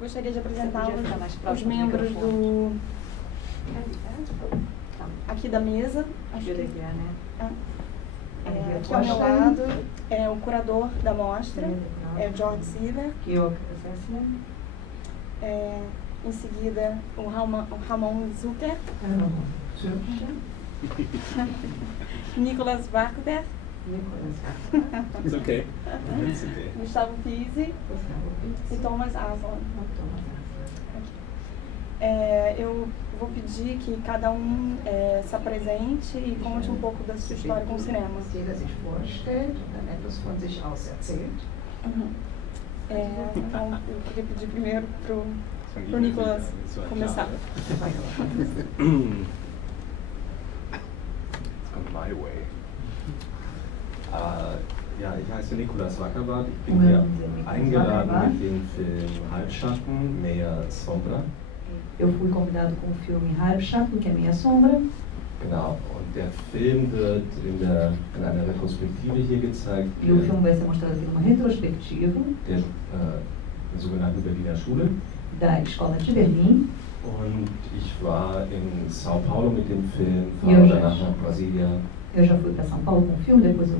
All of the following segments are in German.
Gostaria de apresentar os membros aqui da mesa. Aqui ao meu lado é o curador da mostra, é o George Siever. Em seguida, o Ramon Zucker. Nicolas Wackberg. It's okay. It's okay. Gustavo Pizzi e Thomas Aslan. Eu vou pedir que cada um se apresente e conte um pouco da sua história com o cinema. Então, eu queria pedir primeiro para o Nicolas começar. It's gone my way. Ja, ich heiße Nicolas Wackberg. Ich bin hier eingeladen mit dem Film Halbschatten, Meia Sombra. Eu fui convidado com o filme Halbschatten, que é Meia Sombra. Genau, und der Film wird in einer Retrospektive hier gezeigt. E o filme vai ser mostrado aqui numa retrospectiva Der sogenannten Berliner Schule. Da Escola de Berlim. Und ich war in São Paulo mit dem Film, fahre danach nach Brasilia. Eu já fui para São Paulo com o filme, depois eu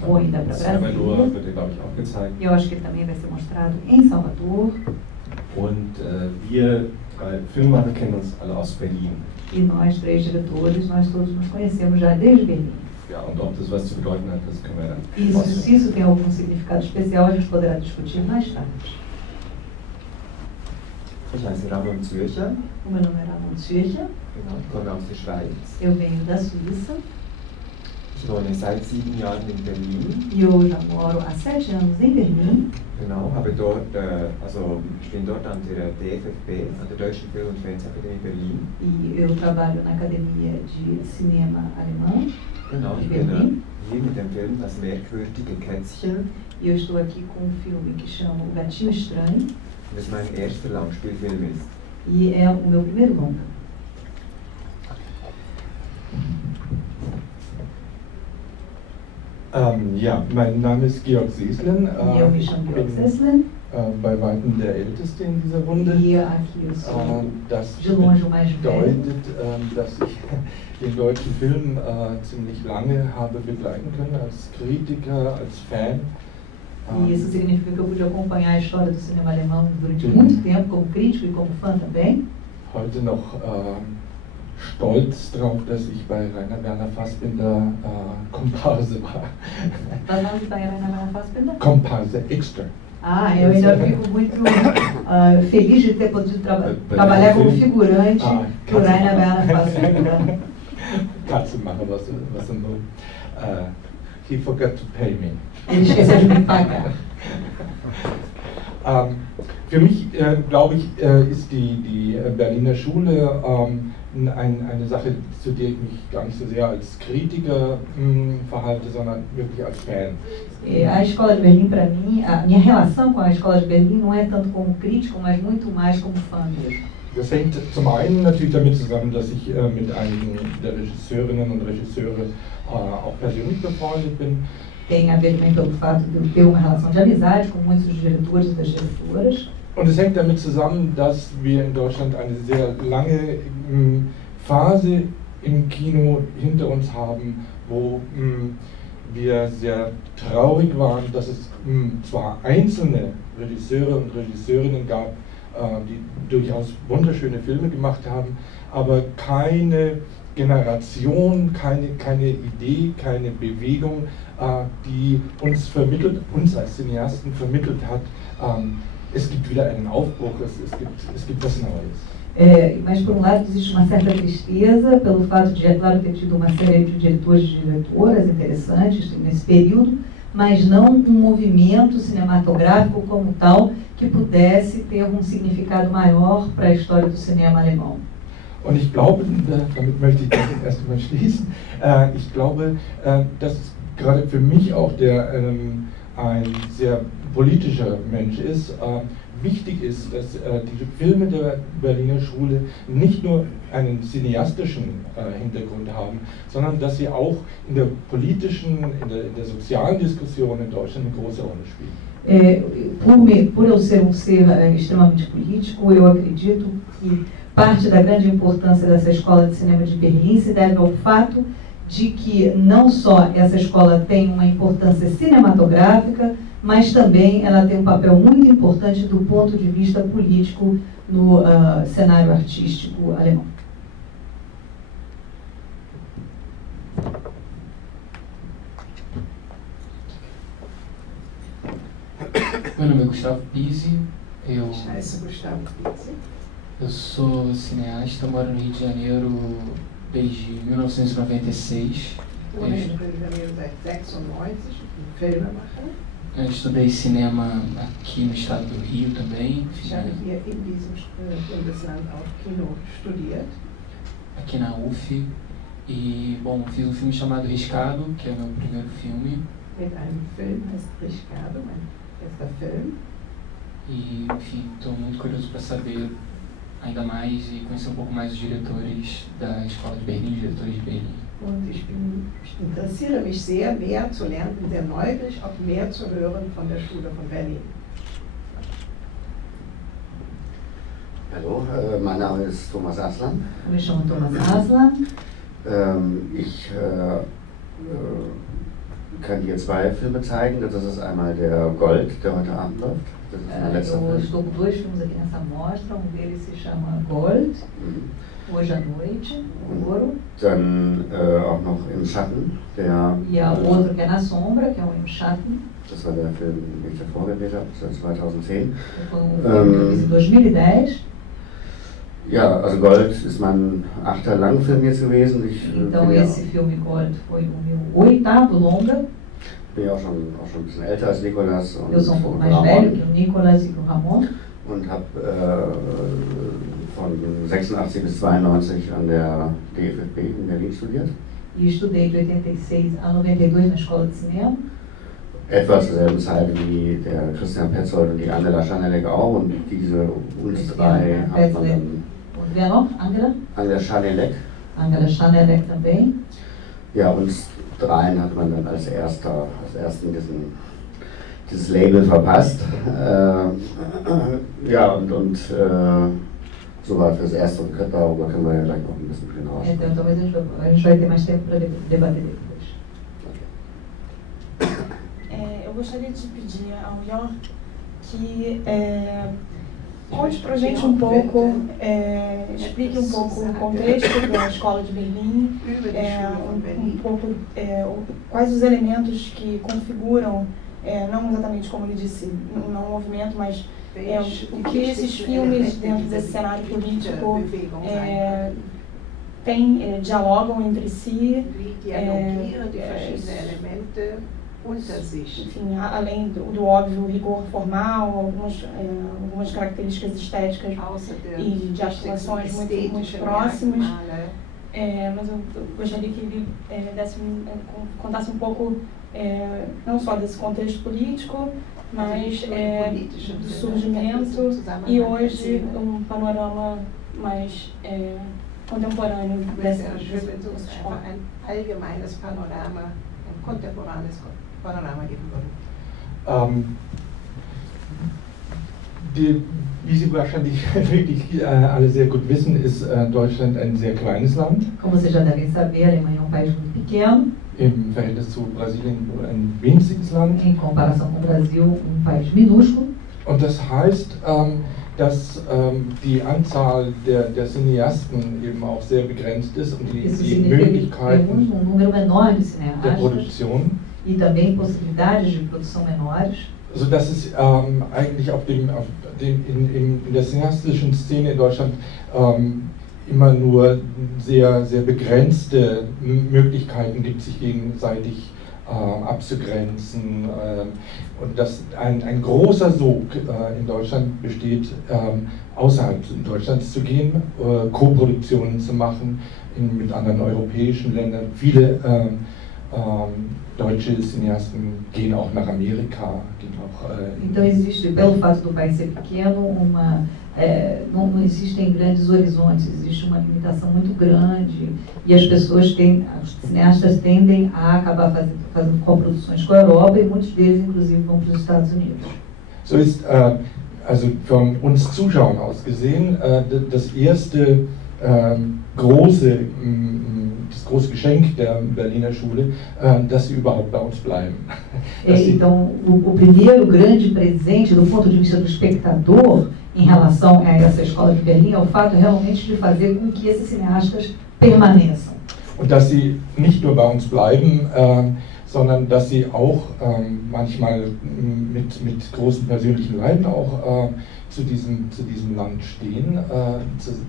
vou ainda para Salvador Brasília. wird, glaube ich, auch gezeigt. E eu acho que ele também vai ser mostrado em Salvador. Und wir Filmemacher kennen uns alle aus Berlin. E nós, três diretores, nós todos nos conhecemos já desde Berlim. Ja, und ob das was zu bedeuten hat, das können wir dann. E se isso tem algum significado especial, a gente poderá discutir mais tarde. Ich heiße Ramon Zürcher. O meu nome é Ramon Zürcher. Genau, ich komme aus der Schweiz. Eu venho da Suíça. Ich wohne seit 7 Jahren in Berlin. E eu já moro há 7 anos em Berlim. Genau, habe dort, ich bin dort an der DFFB, an der Deutschen Film- und Fernsehakademie Berlin. E eu trabalho na Academia de Cinema Alemã. Genau, de ich bin Berlim. hier mit dem Film Das merkwürdige Kätzchen. E eu estou aqui com um filme que chama O Gatinho Estranho. Das mein erster Langspielfilm ist. E é o meu primeiro longa. Ja, mein Name ist Georg Seeslen. Eu me chamo Georg bin Seeslen. bei weitem der Älteste in dieser Runde. E aqui eu sou Das de longe o mais velho. bedeutet, dass ich den deutschen Film ziemlich lange habe begleiten können, als Kritiker, als Fan. E isso significa que eu pude acompanhar a história do cinema alemão durante muito tempo, como crítico e como fã também. Heute noch stolz darauf, dass ich bei Rainer Werner Fassbinder Komparse war. Was haben Sie bei Rainer Werner Fassbinder? Komparse, extra. Eu ainda fico muito feliz de ter podido trabalhar como figurante do Rainer Werner Fassbinder. Katzenmacher, was er nur. He forgot to pay me. Ele esqueceu de me pagar. Für mich, glaube ich, ist die Berliner Schule eine Sache, zu der ich mich gar nicht so sehr als Kritiker verhalte, sondern wirklich als Fan. A Escola de Berlim, para mim, a minha relação com a Escola de Berlim não é tanto como crítico, mas muito mais como fã mesmo. Das hängt zum einen natürlich damit zusammen, dass ich mit einigen der Regisseurinnen und Regisseure auch persönlich befreundet bin. Tem a ver também pelo fato de eu ter uma relação de amizade com muitos dos diretores e das diretoras. Und es hängt damit zusammen, dass wir in Deutschland eine sehr lange Phase im Kino hinter uns haben, wo wir sehr traurig waren, dass es zwar einzelne Regisseure und Regisseurinnen gab, die durchaus wunderschöne Filme gemacht haben, aber keine Generation, keine Idee, keine Bewegung, die uns vermittelt, uns als Cineasten vermittelt hat, es gibt wieder einen Aufbruch, es gibt was Neues. Mas por um lado existe uma certa tristeza pelo fato de, é claro, ter tido uma série de diretores e diretoras interessantes nesse período, mas não um movimento cinematográfico como tal que pudesse ter um significado maior para a história do cinema alemão. Und ich glaube, damit möchte ich das erst einmal schließen, ich glaube, dass es gerade für mich auch, der ein sehr politischer Mensch ist, wichtig ist, dass die Filme der Berliner Schule nicht nur einen cineastischen Hintergrund haben, sondern dass sie auch in der politischen, in der sozialen Diskussion in Deutschland eine große Rolle spielen. Por eu ser um ser extremamente político, eu acredito que parte da grande importância dessa escola de cinema de Berlim se deve ao fato de que não só essa escola tem uma importância cinematográfica, mas também ela tem um papel muito importante do ponto de vista político no cenário artístico alemão. Meu nome é Gustavo Pizzi, eu sou cineasta, moro no Rio de Janeiro desde 1996. Eu estudei cinema aqui no estado do Rio também. Aqui na UF. E, bom, fiz um filme chamado Riscado, que é o meu primeiro filme. E, enfim, estou muito curioso para saber ainda mais e conhecer um pouco mais os diretores da Escola de Berlim, diretores de Berlim. Und ich interessiere mich sehr, mehr zu lernen, bin sehr neugierig, auch mehr zu hören von der Schule von Berlin. Hallo, mein Name ist Thomas Aslan. Eu me chamo Thomas Aslan. Ich kann hier zwei Filme zeigen. Das ist einmal der Gold, der heute Abend läuft. Das ist mein letzter Eu Film. estou com dois filmes aqui nessa mostra. Um deles se chama Gold, hoje à noite, Ouro. Dann auch noch Im Schatten. E a outro que é Na Sombra, que é o Im Schatten. Das war der Film, den ich davor gewählt habe, 2010. Foi um filme que eu fiz em 2010. Ja, also Gold ist mein 8. Langfilm jetzt gewesen. Então esse filme Gold foi o meu 8º longa. Bin ja auch schon ein bisschen älter als Nicolas und Eu sou um pouco mais velho que o Nicolas e que o Ramon. Und habe von 86 bis 92 an der DFFB in Berlin studiert. E estudei de 86 a 92 na Escola de Cinema. Etwa zur selben Zeit wie der Christian Petzold und die Angela Schanelek auch. Und uns drei hat man dann... Und wer noch? Angela? Angela Schanelek. Angela Schanelek também. Ja, uns dreien hat man dann als Ersten dieses Label verpasst. Ja, und so war fürs Erste und Dritte, darüber können wir ja gleich noch ein bisschen genauer sprechen. Então talvez a gente vai ter mais tempo para debater depois. Eu gostaria de pedir ao Jörg que conte para a gente um pouco, explique um pouco o contexto da Escola de Berlim, um pouco quais os elementos que configuram, não exatamente como ele disse, não um movimento, mas o que esses filmes dentro desse cenário político dialogam entre si, enfim, além do óbvio rigor formal, algumas características estéticas e de articulações muito próximas. Mas eu gostaria que ele contasse um pouco não só desse contexto político, mas do surgimento e hoje um panorama mais contemporâneo dessa escola. Ein allgemeines Panorama, ein kontemporanes Panorama geben würden. Wie Sie wahrscheinlich wirklich alle sehr gut wissen, ist Deutschland ein sehr kleines Land. Como vocês já devem saber, a Alemanha é um país muito pequeno. Im Verhältnis zu Brasilien ein winziges Land. Em comparação com o Brasil, um país minúsculo. Und das heißt, dass die Anzahl der Cineasten eben auch sehr begrenzt ist und die Möglichkeiten der Produktion. E também possibilidades de produção menores. Sodass es eigentlich in der cineastischen Szene in Deutschland immer nur sehr, sehr begrenzte Möglichkeiten gibt, sich gegenseitig abzugrenzen. Und dass ein großer Sog in Deutschland besteht, außerhalb Deutschlands zu gehen, Koproduktionen zu machen mit anderen europäischen Ländern. Viele deutsche cineasten gehen auch nach Amerika. Então existe, pelo fato do país ser pequeno, uma não existem grandes horizontes, existe uma limitação muito grande e as pessoas os cineastas tendem a acabar fazendo coproduções com a Europa e muitos deles, inclusive, vão para os Estados Unidos. So ist, also von uns Zuschauern aus gesehen, das erste große Geschenk der Berliner Schule, dass sie überhaupt bei uns bleiben. Então, o primeiro grande presente do ponto de vista do espectador em relação a essa escola de Berlim é o fato realmente de fazer com que esses cineastas permaneçam. Und dass sie nicht nur bei uns bleiben, sondern dass sie auch manchmal mit großen persönlichen Leiden auch zu diesem Land stehen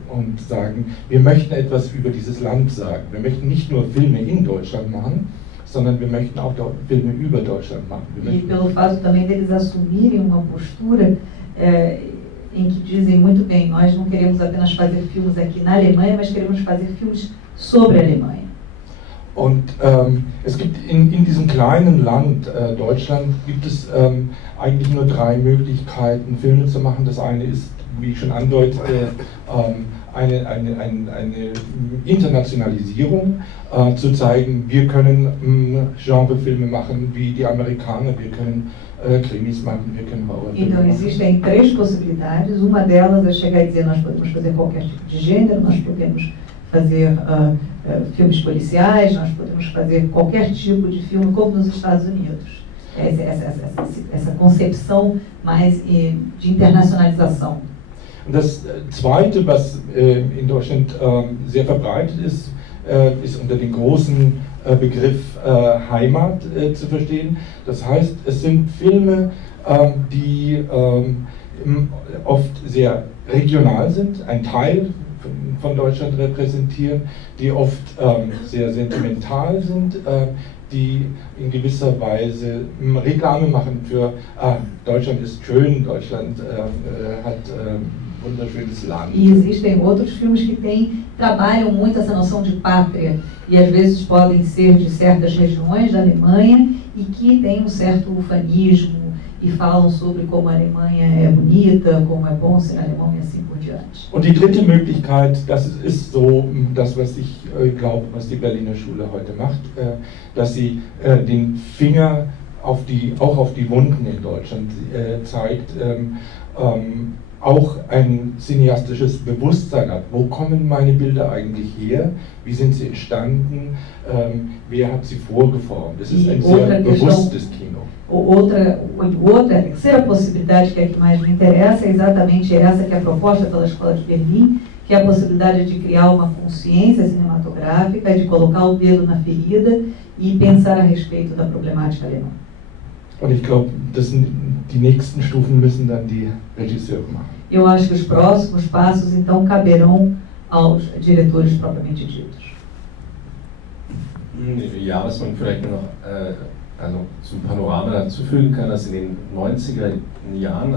und sagen, wir möchten etwas über dieses Land sagen. Wir möchten nicht nur Filme in Deutschland machen, sondern wir möchten auch Filme über Deutschland machen. E pelo fato também deles assumirem uma postura em que dizem muito bem, nós não queremos apenas fazer filmes aqui na Alemanha, mas queremos fazer filmes sobre a Alemanha. Und es gibt in diesem kleinen Land Deutschland gibt es eigentlich nur 3 Möglichkeiten, Filme zu machen. Das eine ist, wie ich schon andeutete, eine Internationalisierung, zu zeigen, wir können Genrefilme machen wie die Amerikaner, wir können Krimis machen, wir können Horrorfilme machen. Então existem 3 possibilidades. Uma delas é chegar e dizer, nós podemos fazer qualquer tipo de gênero, nós podemos fazer filmes policiais, nós podemos fazer qualquer tipo de filme, como nos Estados Unidos. Essa concepção mais de internacionalização. Und das Zweite, was in Deutschland sehr verbreitet ist, ist unter dem großen Begriff Heimat zu verstehen. Das heißt, es sind Filme, die oft sehr regional sind, ein Teil von Deutschland repräsentieren, die oft sehr sentimental sind, die in gewisser Weise Reklame machen für Deutschland ist schön, Deutschland hat wunderschönes Land. E existem outros filmes que trabalham muito essa noção de pátria e às vezes podem ser de certas regiões da Alemanha e que têm um certo ufanismo e falam sobre como a Alemanha é bonita, como é bom ser alemão e assim por diante. Und die dritte Möglichkeit, das ist so das, was ich glaube, was die Berliner Schule heute macht, dass sie den Finger auch auf die Wunden in Deutschland zeigt, auch ein cineastisches Bewusstsein hat. Wo kommen meine Bilder eigentlich her? Wie sind sie entstanden? Wer hat sie vorgeformt? Das ist ein sehr bewusstes Kino. A terceira possibilidade, que é a que mais me interessa, é exatamente essa que é a proposta pela Escola de Berlim, que é a possibilidade de criar uma consciência cinematográfica, de colocar o dedo na ferida e pensar a respeito da problemática alemã. Und ich glaube, die nächsten Stufen müssen dann die Regisseure machen. Eu acho que os próximos passos, então, caberão aos diretores propriamente ditos. Ja, was man vielleicht noch also zum Panorama dazufügen kann, dass in den 90er Jahren,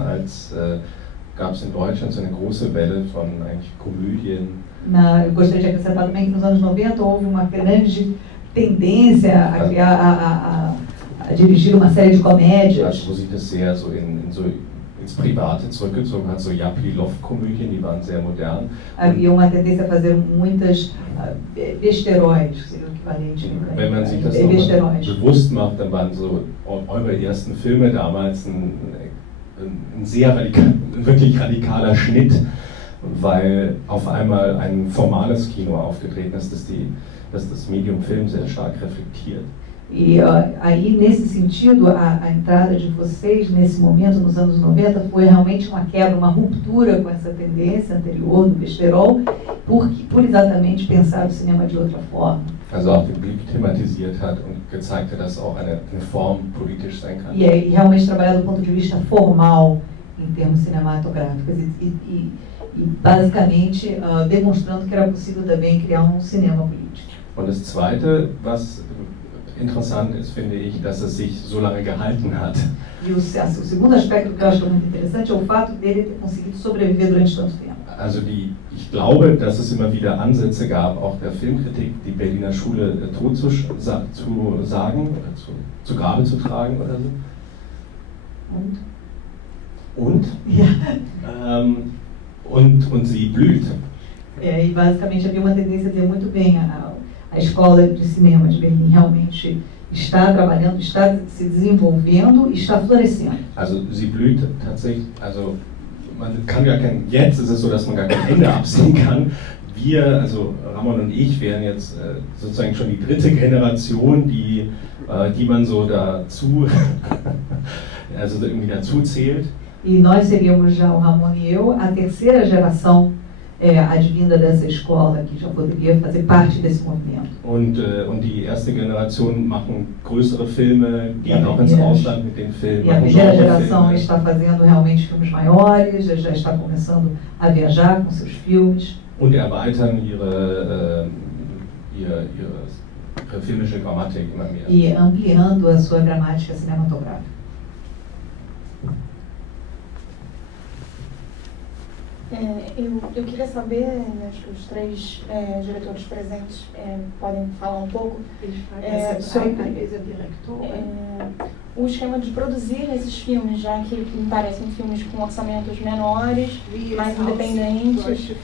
gab es in Deutschland so eine große Welle von eigentlich Komödien. Eu gostaria de acrescentar também que nos anos 90 houve uma grande tendência a criar, a dirigir uma série de comédias. Also, wo sich das sehr so ins Private zurückgezogen hat, so Yappi-Loft-Komödien, die waren sehr modern. Havia uma tendência a fazer muitas besteróis, que seria o equivalente. Wenn man sich das bewusst macht, dann waren so eure ersten Filme damals ein sehr wirklich radikaler Schnitt, weil auf einmal ein formales Kino aufgetreten ist, das das Medium Film sehr stark reflektiert. E aí, nesse sentido, a entrada de vocês, nesse momento, nos anos 90, foi realmente uma quebra, uma ruptura com essa tendência anterior do besterol, por exatamente pensar o cinema de outra forma. Also auch den Blick thematisiert hat und gezeigt hat, dass auch eine Form politisch sein kann. E realmente trabalhar do ponto de vista formal, em termos cinematográficos, e basicamente demonstrando que era possível também criar um cinema político. Und das Zweite, was interessant ist, finde ich, dass es sich so lange gehalten hat. E o segundo aspecto que eu acho muito interessante é o fato dele ter conseguido sobreviver durante tanto tempo. Also ich glaube, dass es immer wieder Ansätze gab, auch der Filmkritik, die Berliner Schule tot zu sagen, zu Grabe zu tragen oder so. Und? Ja. und sie blüht. E basicamente havia uma tendência a dizer muito bem, a escola de cinema de Berlim realmente está trabalhando, está se desenvolvendo e está florescendo. Also sie blüht tatsächlich, also man kann gar kein, jetzt ist es so, dass man gar kein Ende absehen kann. Wir, also Ramon und ich, wären jetzt sozusagen schon die dritte Generation, die man so dazu, also irgendwie dazu zählt. E nós seríamos já, o Ramon e eu, a terceira geração advinda dessa escola, que já poderia fazer parte desse movimento. Und die erste Generation machen größere Filme, gehen auch ins Ausland mit den Filmen. E a primeira geração está fazendo realmente filmes maiores, já está começando a viajar com seus filmes. Und erweitern ihre filmische Grammatik immer mehr. E ampliando a sua gramática cinematográfica. Eu queria saber, acho que os três diretores presentes podem falar um pouco sobre o esquema de produzir esses filmes, já que me parecem filmes com orçamentos menores, mais independentes.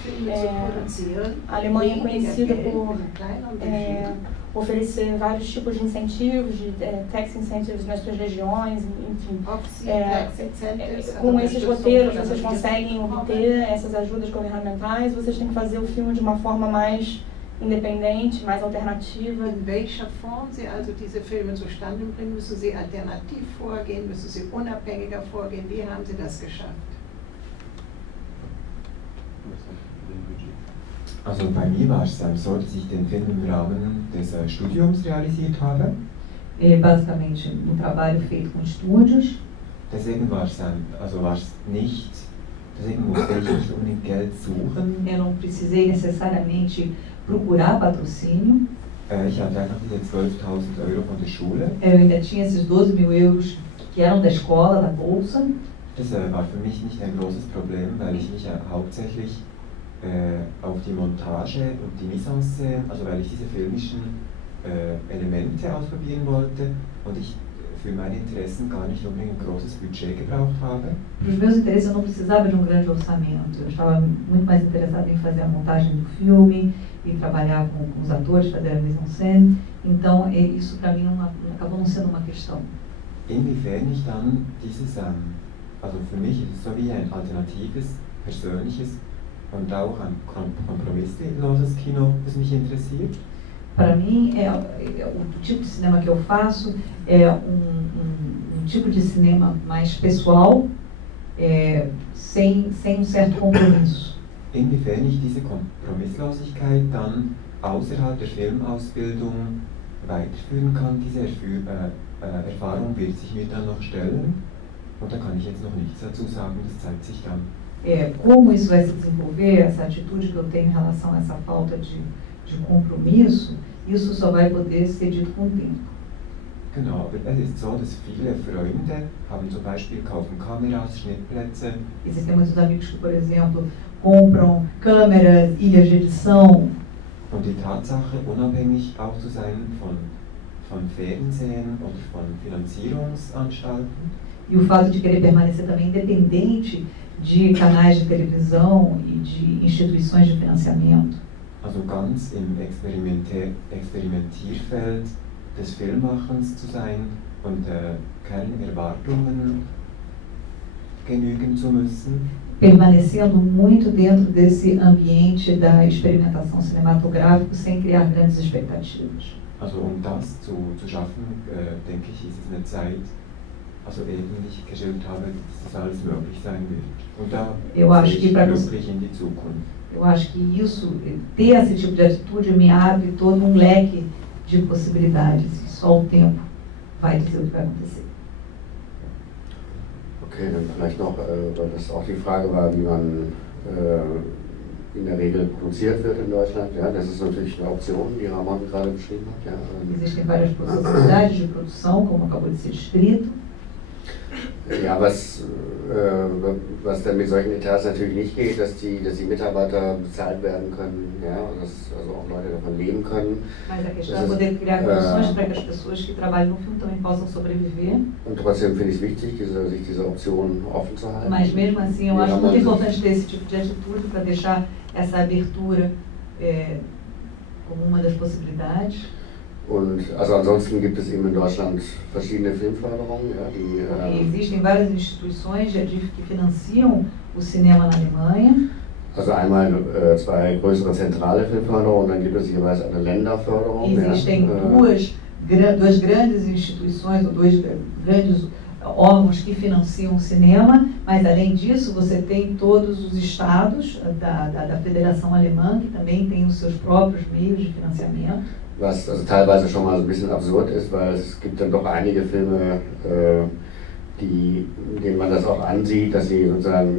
A Alemanha é conhecida por oferecer vários tipos de incentivos, de tax incentives nas suas regiões, enfim. Com esses roteiros vocês conseguem obter essas ajudas governamentais, vocês têm que fazer o filme de uma forma mais independente, mais alternativa. In welcher Form Sie also diese Filme zustande bringen? Müssen Sie alternativ vorgehen? Müssen Sie unabhängiger vorgehen? Wie haben Sie das geschafft? Also bei mir war es dann so, dass ich den Film im Rahmen des Studiums realisiert habe. Basicamente, um trabalho feito com estúdios. Deswegen war es dann, also war es nicht, deswegen musste ich nicht unbedingt Geld suchen. Eu não precisei necessariamente procurar patrocínio. Ich hatte einfach diese 12.000 Euro von der Schule. Eu ainda tinha esses 12 mil euros que eram da escola, da bolsa. Das war für mich nicht ein großes Problem, weil ich mich hauptsächlich auf die Montage und die Mise en scène, also weil ich diese filmischen Elemente ausprobieren wollte und ich für meine Interessen gar nicht unbedingt ein großes Budget gebraucht habe. Para os meus interesses eu não precisava de um grande orçamento, eu estava muito mais interessado em fazer a montagem do filme e trabalhar com os atores, fazer a mise en scène, então isso para mim acabou não sendo uma questão. Inwiefern ich dann dieses, also für mich ist es so wie ein alternatives, persönliches und auch ein kompromissloses Kino, das mich interessiert. Para mim, o tipo de cinema que eu faço é um tipo de cinema mais pessoal, sem um certo compromisso. Inwiefern ich diese Kompromisslosigkeit dann außerhalb der Filmausbildung weiterführen kann, diese Erfahrung wird sich mir dann noch stellen und da kann ich jetzt noch nichts dazu sagen, das zeigt sich dann. Como isso vai se desenvolver, essa atitude que eu tenho em relação a essa falta de compromisso, isso só vai poder ser dito com o tempo. Genau, aber es ist so, dass viele Freunde haben zum Beispiel kaufen Kameras, Schnittplätze. Existem muitos amigos que, por exemplo, compram câmeras, ilhas de edição. Und die Tatsache, unabhängig auch zu sein von Fernsehen oder von Finanzierungsanstalten. E o fato de querer permanecer também independente de canais de televisão e de instituições de financiamento. Also ganz im Experimentierfeld des Filmmachens zu sein und keinen Erwartungen genügen zu müssen. Permanecendo muito dentro desse ambiente da experimentação cinematográfica sem criar grandes expectativas. Also das zu schaffen, denke ich, ist es eine Zeit, also eben ich geschildert habe, dass das alles möglich sein wird. Und da sehe ich glücklich in die Zukunft. Eu acho que isso, ter esse tipo de atitude me abre todo um leque de possibilidades. Só o tempo vai dizer o que vai acontecer. Okay, dann vielleicht noch, weil das auch die Frage war, wie man in der Regel produziert wird in Deutschland. Ja, das ist natürlich eine Option, die Ramon gerade beschrieben hat. Ja. Existem várias possibilidades de produção, como acabou de ser descrito. Ja, was dann mit solchen Etats natürlich nicht geht, dass die Mitarbeiter bezahlt werden können, ja, dass also auch Leute davon leben können. Mas a questão é poder criar condições para que as pessoas que trabalham no filme também possam sobreviver. Und trotzdem finde ich es wichtig, sich diese Option offen zu halten. Mas mesmo assim, eu acho muito importante ter esse tipo de atitude para deixar essa abertura como uma das possibilidades. Und also ansonsten gibt es eben in Deutschland verschiedene Filmförderungen. Ja, existem várias instituições que financiam o cinema na Alemanha. Also einmal zwei größere zentrale Filmförderungen, dann gibt es jeweils eine Länderförderung. Existem duas grandes instituições, ou dois grandes órgãos que financiam o cinema, mas além disso você tem todos os estados da Federação Alemã, que também têm os seus próprios meios de financiamento. Was also teilweise schon mal so ein bisschen absurd ist, weil es gibt dann doch einige Filme, denen man das auch ansieht, dass sie sozusagen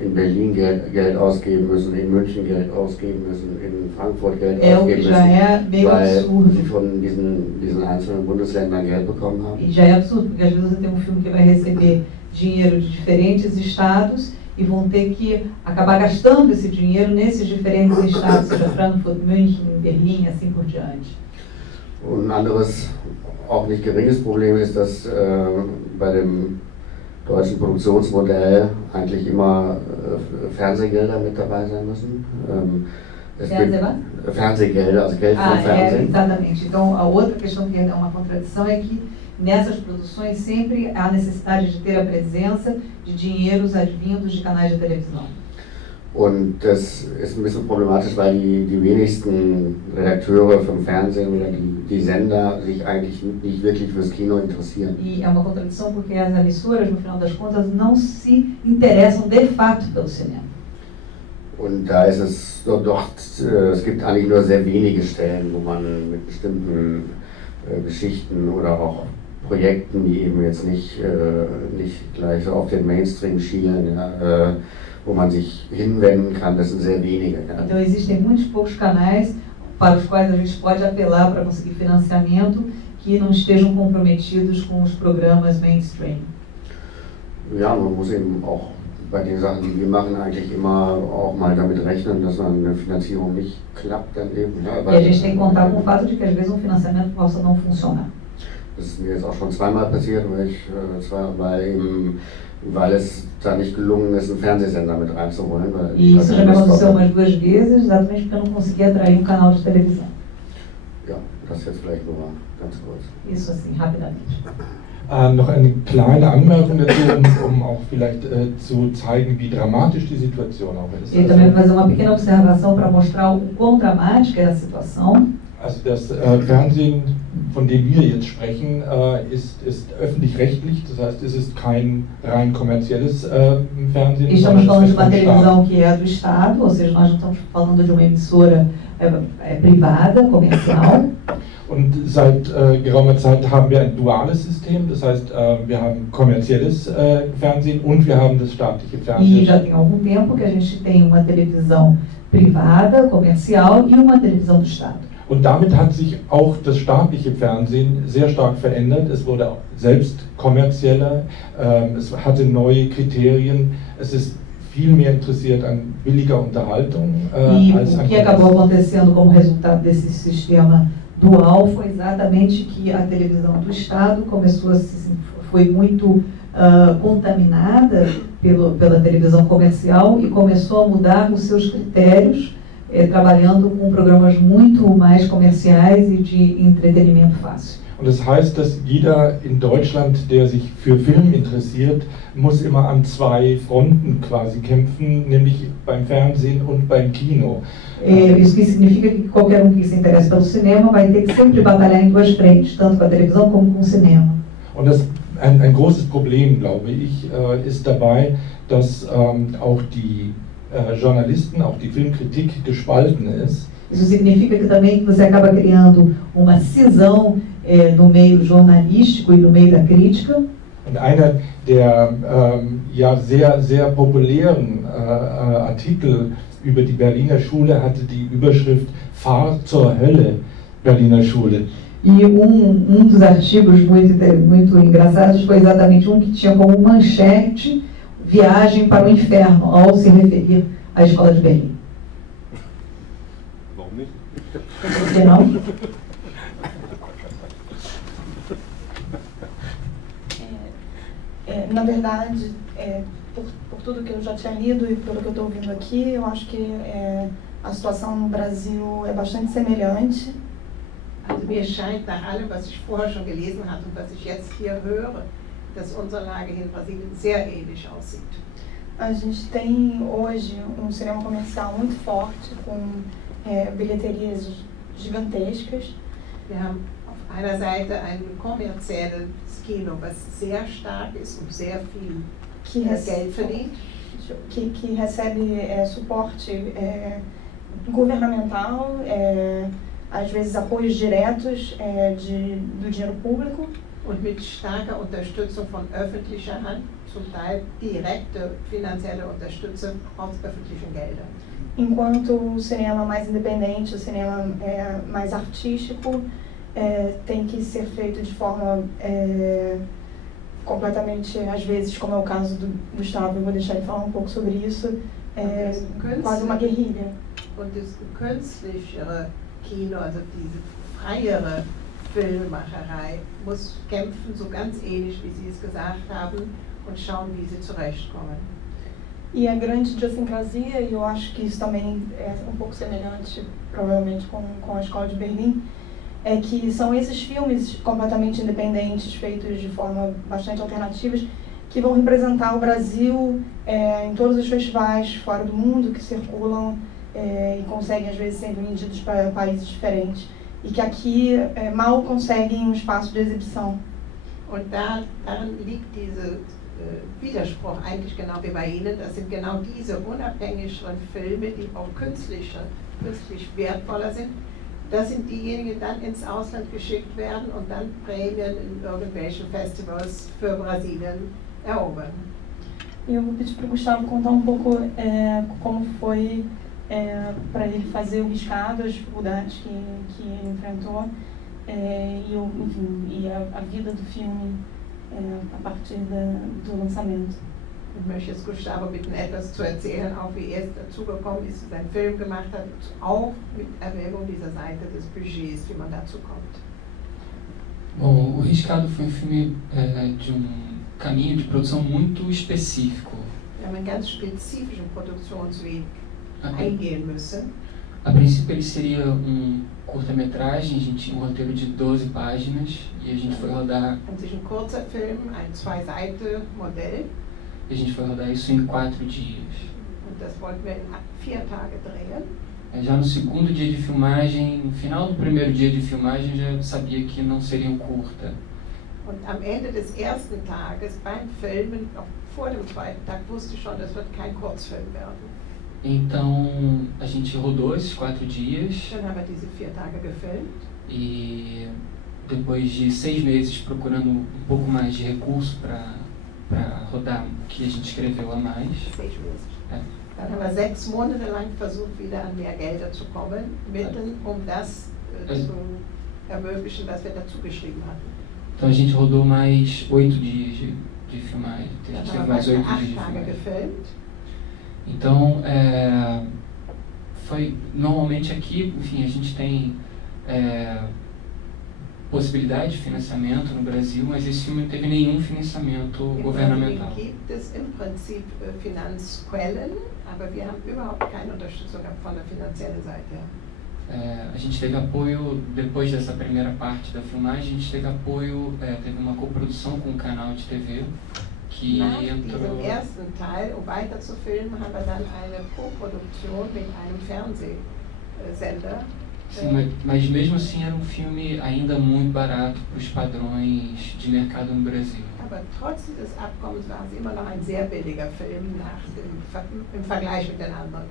in Berlin Geld ausgeben müssen, in München Geld ausgeben müssen, in Frankfurt Geld ausgeben müssen, weil sie von diesen einzelnen Bundesländern Geld bekommen haben. E já é absurdo, porque às vezes você tem filme que vai receber dinheiro de diferentes estados e vão ter que acabar gastando esse dinheiro nesses diferentes estados, seja Frankfurt, München, Berlim, assim por diante. Und ein anderes, auch nicht geringes Problem ist, dass bei dem deutschen Produktionsmodell eigentlich immer Fernsehgelder mit dabei sein müssen. Fernsehgelder, also Geld vom Fernsehen. Exatamente. Então, a outra questão que é uma contradição é que nessas produções sempre há necessidade de ter a presença de dinheiros advindos de canais de televisão. Und das ist ein bisschen problematisch, weil die wenigsten Redakteure vom Fernsehen oder die Sender sich eigentlich nicht wirklich fürs Kino interessieren. E é uma contradição porque as emissoras, no final das contas, não se interessam de fato pelo cinema. Und da ist es es gibt eigentlich nur sehr wenige Stellen, wo man mit bestimmten Geschichten oder auch Projekten, die eben jetzt nicht gleich so auf den Mainstream schielen, ja, wo man sich hinwenden kann, das sind sehr wenige. Ja. Então existem muitos poucos canais para os quais a gente pode apelar para conseguir financiamento que não estejam comprometidos com os programas mainstream. Ja, man muss eben auch bei den Sachen, die wir machen, eigentlich immer auch mal damit rechnen, dass man eine Finanzierung nicht klappt dann eben. Ja, e a gente tem que contar com o fato de que às vezes financiamento possa não funcionar. Das ist mir jetzt auch schon zweimal passiert, weil es da nicht gelungen ist, einen Fernsehsender mit reinzuholen. E isso já me aconteceu umas duas vezes, exatamente porque eu não consegui atrair canal de televisão. Ja, das jetzt vielleicht nur mal ganz kurz. Isso assim, rapidamente. Noch eine kleine Anmerkung dazu, um auch vielleicht zu zeigen, wie dramatisch die Situation auch ist. E também fazer uma pequena observação para mostrar o quão dramática é a situação. Also das Fernsehen, von dem wir jetzt sprechen, ist öffentlich-rechtlich, das heißt, es ist kein rein kommerzielles Fernsehen. Estamos falando de uma televisão que é do Estado, ou seja, nós não estamos falando de uma emissora privada, comercial. Und seit geraumer Zeit haben wir ein duales System, das heißt, wir haben kommerzielles Fernsehen und wir haben das staatliche Fernsehen. E já tem algum tempo que a gente tem uma televisão privada, comercial e uma televisão do Estado. Und damit hat sich auch das staatliche Fernsehen sehr stark verändert. Es wurde selbst kommerzieller, es hatte neue Kriterien, es ist viel mehr interessiert an billiger Unterhaltung als an. O que acabou acontecendo como resultado desse sistema dual foi exatamente que a televisão do Estado foi muito contaminada pela televisão comercial e começou a mudar os seus critérios. Trabalhando com programas muito mais comerciais e de entretenimento fácil. Und das heißt, dass jeder in Deutschland, der sich für Film interessiert, muss immer an zwei Fronten quasi kämpfen, nämlich beim Fernsehen und beim Kino. Isso que significa que qualquer que se interesse pelo cinema vai ter que sempre batalhar em duas frentes, tanto com a televisão como com o cinema. Und das ein großes Problem, glaube ich, ist dabei, dass auch die Journalisten, auch die Filmkritik gespalten ist. Isso significa que também você acaba criando uma cisão no meio jornalístico e no meio da crítica. Und einer der ja sehr populären Artikel über die Berliner Schule hatte die Überschrift "Fahr zur Hölle, Berliner Schule". E um dos artigos muito engraçados foi exatamente um que tinha como manchete Viagem para o Inferno, ao se referir à Escola de Berlim. Warum nicht? Por que não? Na verdade, por tudo que eu já tinha lido e pelo que eu estou ouvindo aqui, eu acho que a situação no Brasil é bastante semelhante. Also mir scheint nach allem, was ich vorher schon gelesen habe und was ich jetzt hier höre, dass unsere Lage hier in Brasilien sehr ähnlich aussieht. A gente tem hoje um cinema comercial muito forte, com bilheterias gigantescas. Wir haben auf einer Seite ein kommerzielles Kino, was sehr stark ist und sehr viel Geld verdient. Que recebe suporte governamental, às vezes apoios diretos do dinheiro público. Und mit starker Unterstützung von öffentlicher Hand, zum Teil direkte finanzielle Unterstützung aus öffentlichen Geldern. Enquanto o cinema mais independente, o cinema mais artístico, tem que ser feito de forma completamente, às vezes, como é o caso do Gustavo, eu vou deixar ele falar um pouco sobre isso, quase uma guerrilha. Und das künstlichere Kino, also diese freiere Filmemacherei, muss kämpfen, so ganz ähnlich, wie Sie es gesagt haben, und schauen, wie sie zurechtkommen. E a grande idiosincrasia, e eu acho que isso também é um pouco semelhante, provavelmente, com a Escola de Berlim, é que são esses filmes completamente independentes, feitos de forma bastante alternativas, que vão representar o Brasil em todos os festivais fora do mundo, que circulam e conseguem, às vezes, ser vendidos para países diferentes. E que aqui mal conseguem um espaço de exibição. Und darin liegt dieser Widerspruch eigentlich genau wie bei Ihnen. Das sind genau diese unabhängigeren Filme, die auch künstlich wertvoller sind. Das sind diejenigen, die dann ins Ausland geschickt werden und dann Prämien in irgendwelchen Festivals für Brasilien erobern. Eu vou pedir para o Gustavo contar um pouco como foi para ele fazer o riscado, as dificuldades que ele enfrentou e a vida do filme a partir do lançamento. Ich möchte jetzt Gustavo bitten, etwas zu erzählen, auch wie er dazu gekommen ist, dass er einen Film gemacht hat, auch mit Erwägung dieser Seite des Budgets, wie man dazu kommt. Bom, o Riscado foi um filme de caminho de produção muito específico. Wir haben einen ganz spezifischen Produktionsweg eingehen müssen. A princípio ele seria curta-metragem, a gente tinha um roteiro de 12 páginas e a gente foi rodar... Ein kurzer Film, ein 2-Seiten-Modell. E a gente foi rodar isso em 4 dias. Und das wollten wir in 4 Tage drehen. Já no segundo dia de filmagem, no final do primeiro dia de filmagem, já sabia que não seria um curta. Und am Ende des ersten Tages beim Filmen, noch vor dem zweiten Tag, wusste ich schon, das wird kein Kurzfilm werden. Então a gente rodou esses 4 dias. Dann haben wir diese 4 Tage gefilmt. E depois de 6 meses procurando um pouco mais de recurso para rodar o que a gente escreveu a mais. 6 Meses. Dann haben wir 6 Monate lang versucht, wieder an mehr Gelder zu kommen, um das zu ermöglichen, was wir dazu geschrieben hatten. Então a gente rodou mais 8 dias de filmagem. A gente teve mais 8 dias de filmagem. Então, foi normalmente aqui, enfim, a gente tem possibilidade de financiamento no Brasil, mas esse filme não teve nenhum financiamento governamental. Gibt es im Prinzip Finanzquellen, aber wir haben überhaupt keine Unterstützung von der finanziellen Seite. A gente teve apoio, depois dessa primeira parte da filmagem, a gente teve apoio, teve uma coprodução com um canal de TV, que Nach entrou... diesem ersten Teil, um weiter zu filmen, haben wir dann eine Koproduktion mit einem Fernsehsender. Sim, mas mesmo assim era um filme ainda muito barato para os padrões de mercado no Brasil. Aber trotz dieses Abkommens war es immer noch ein sehr billiger Film im Vergleich mit den anderen.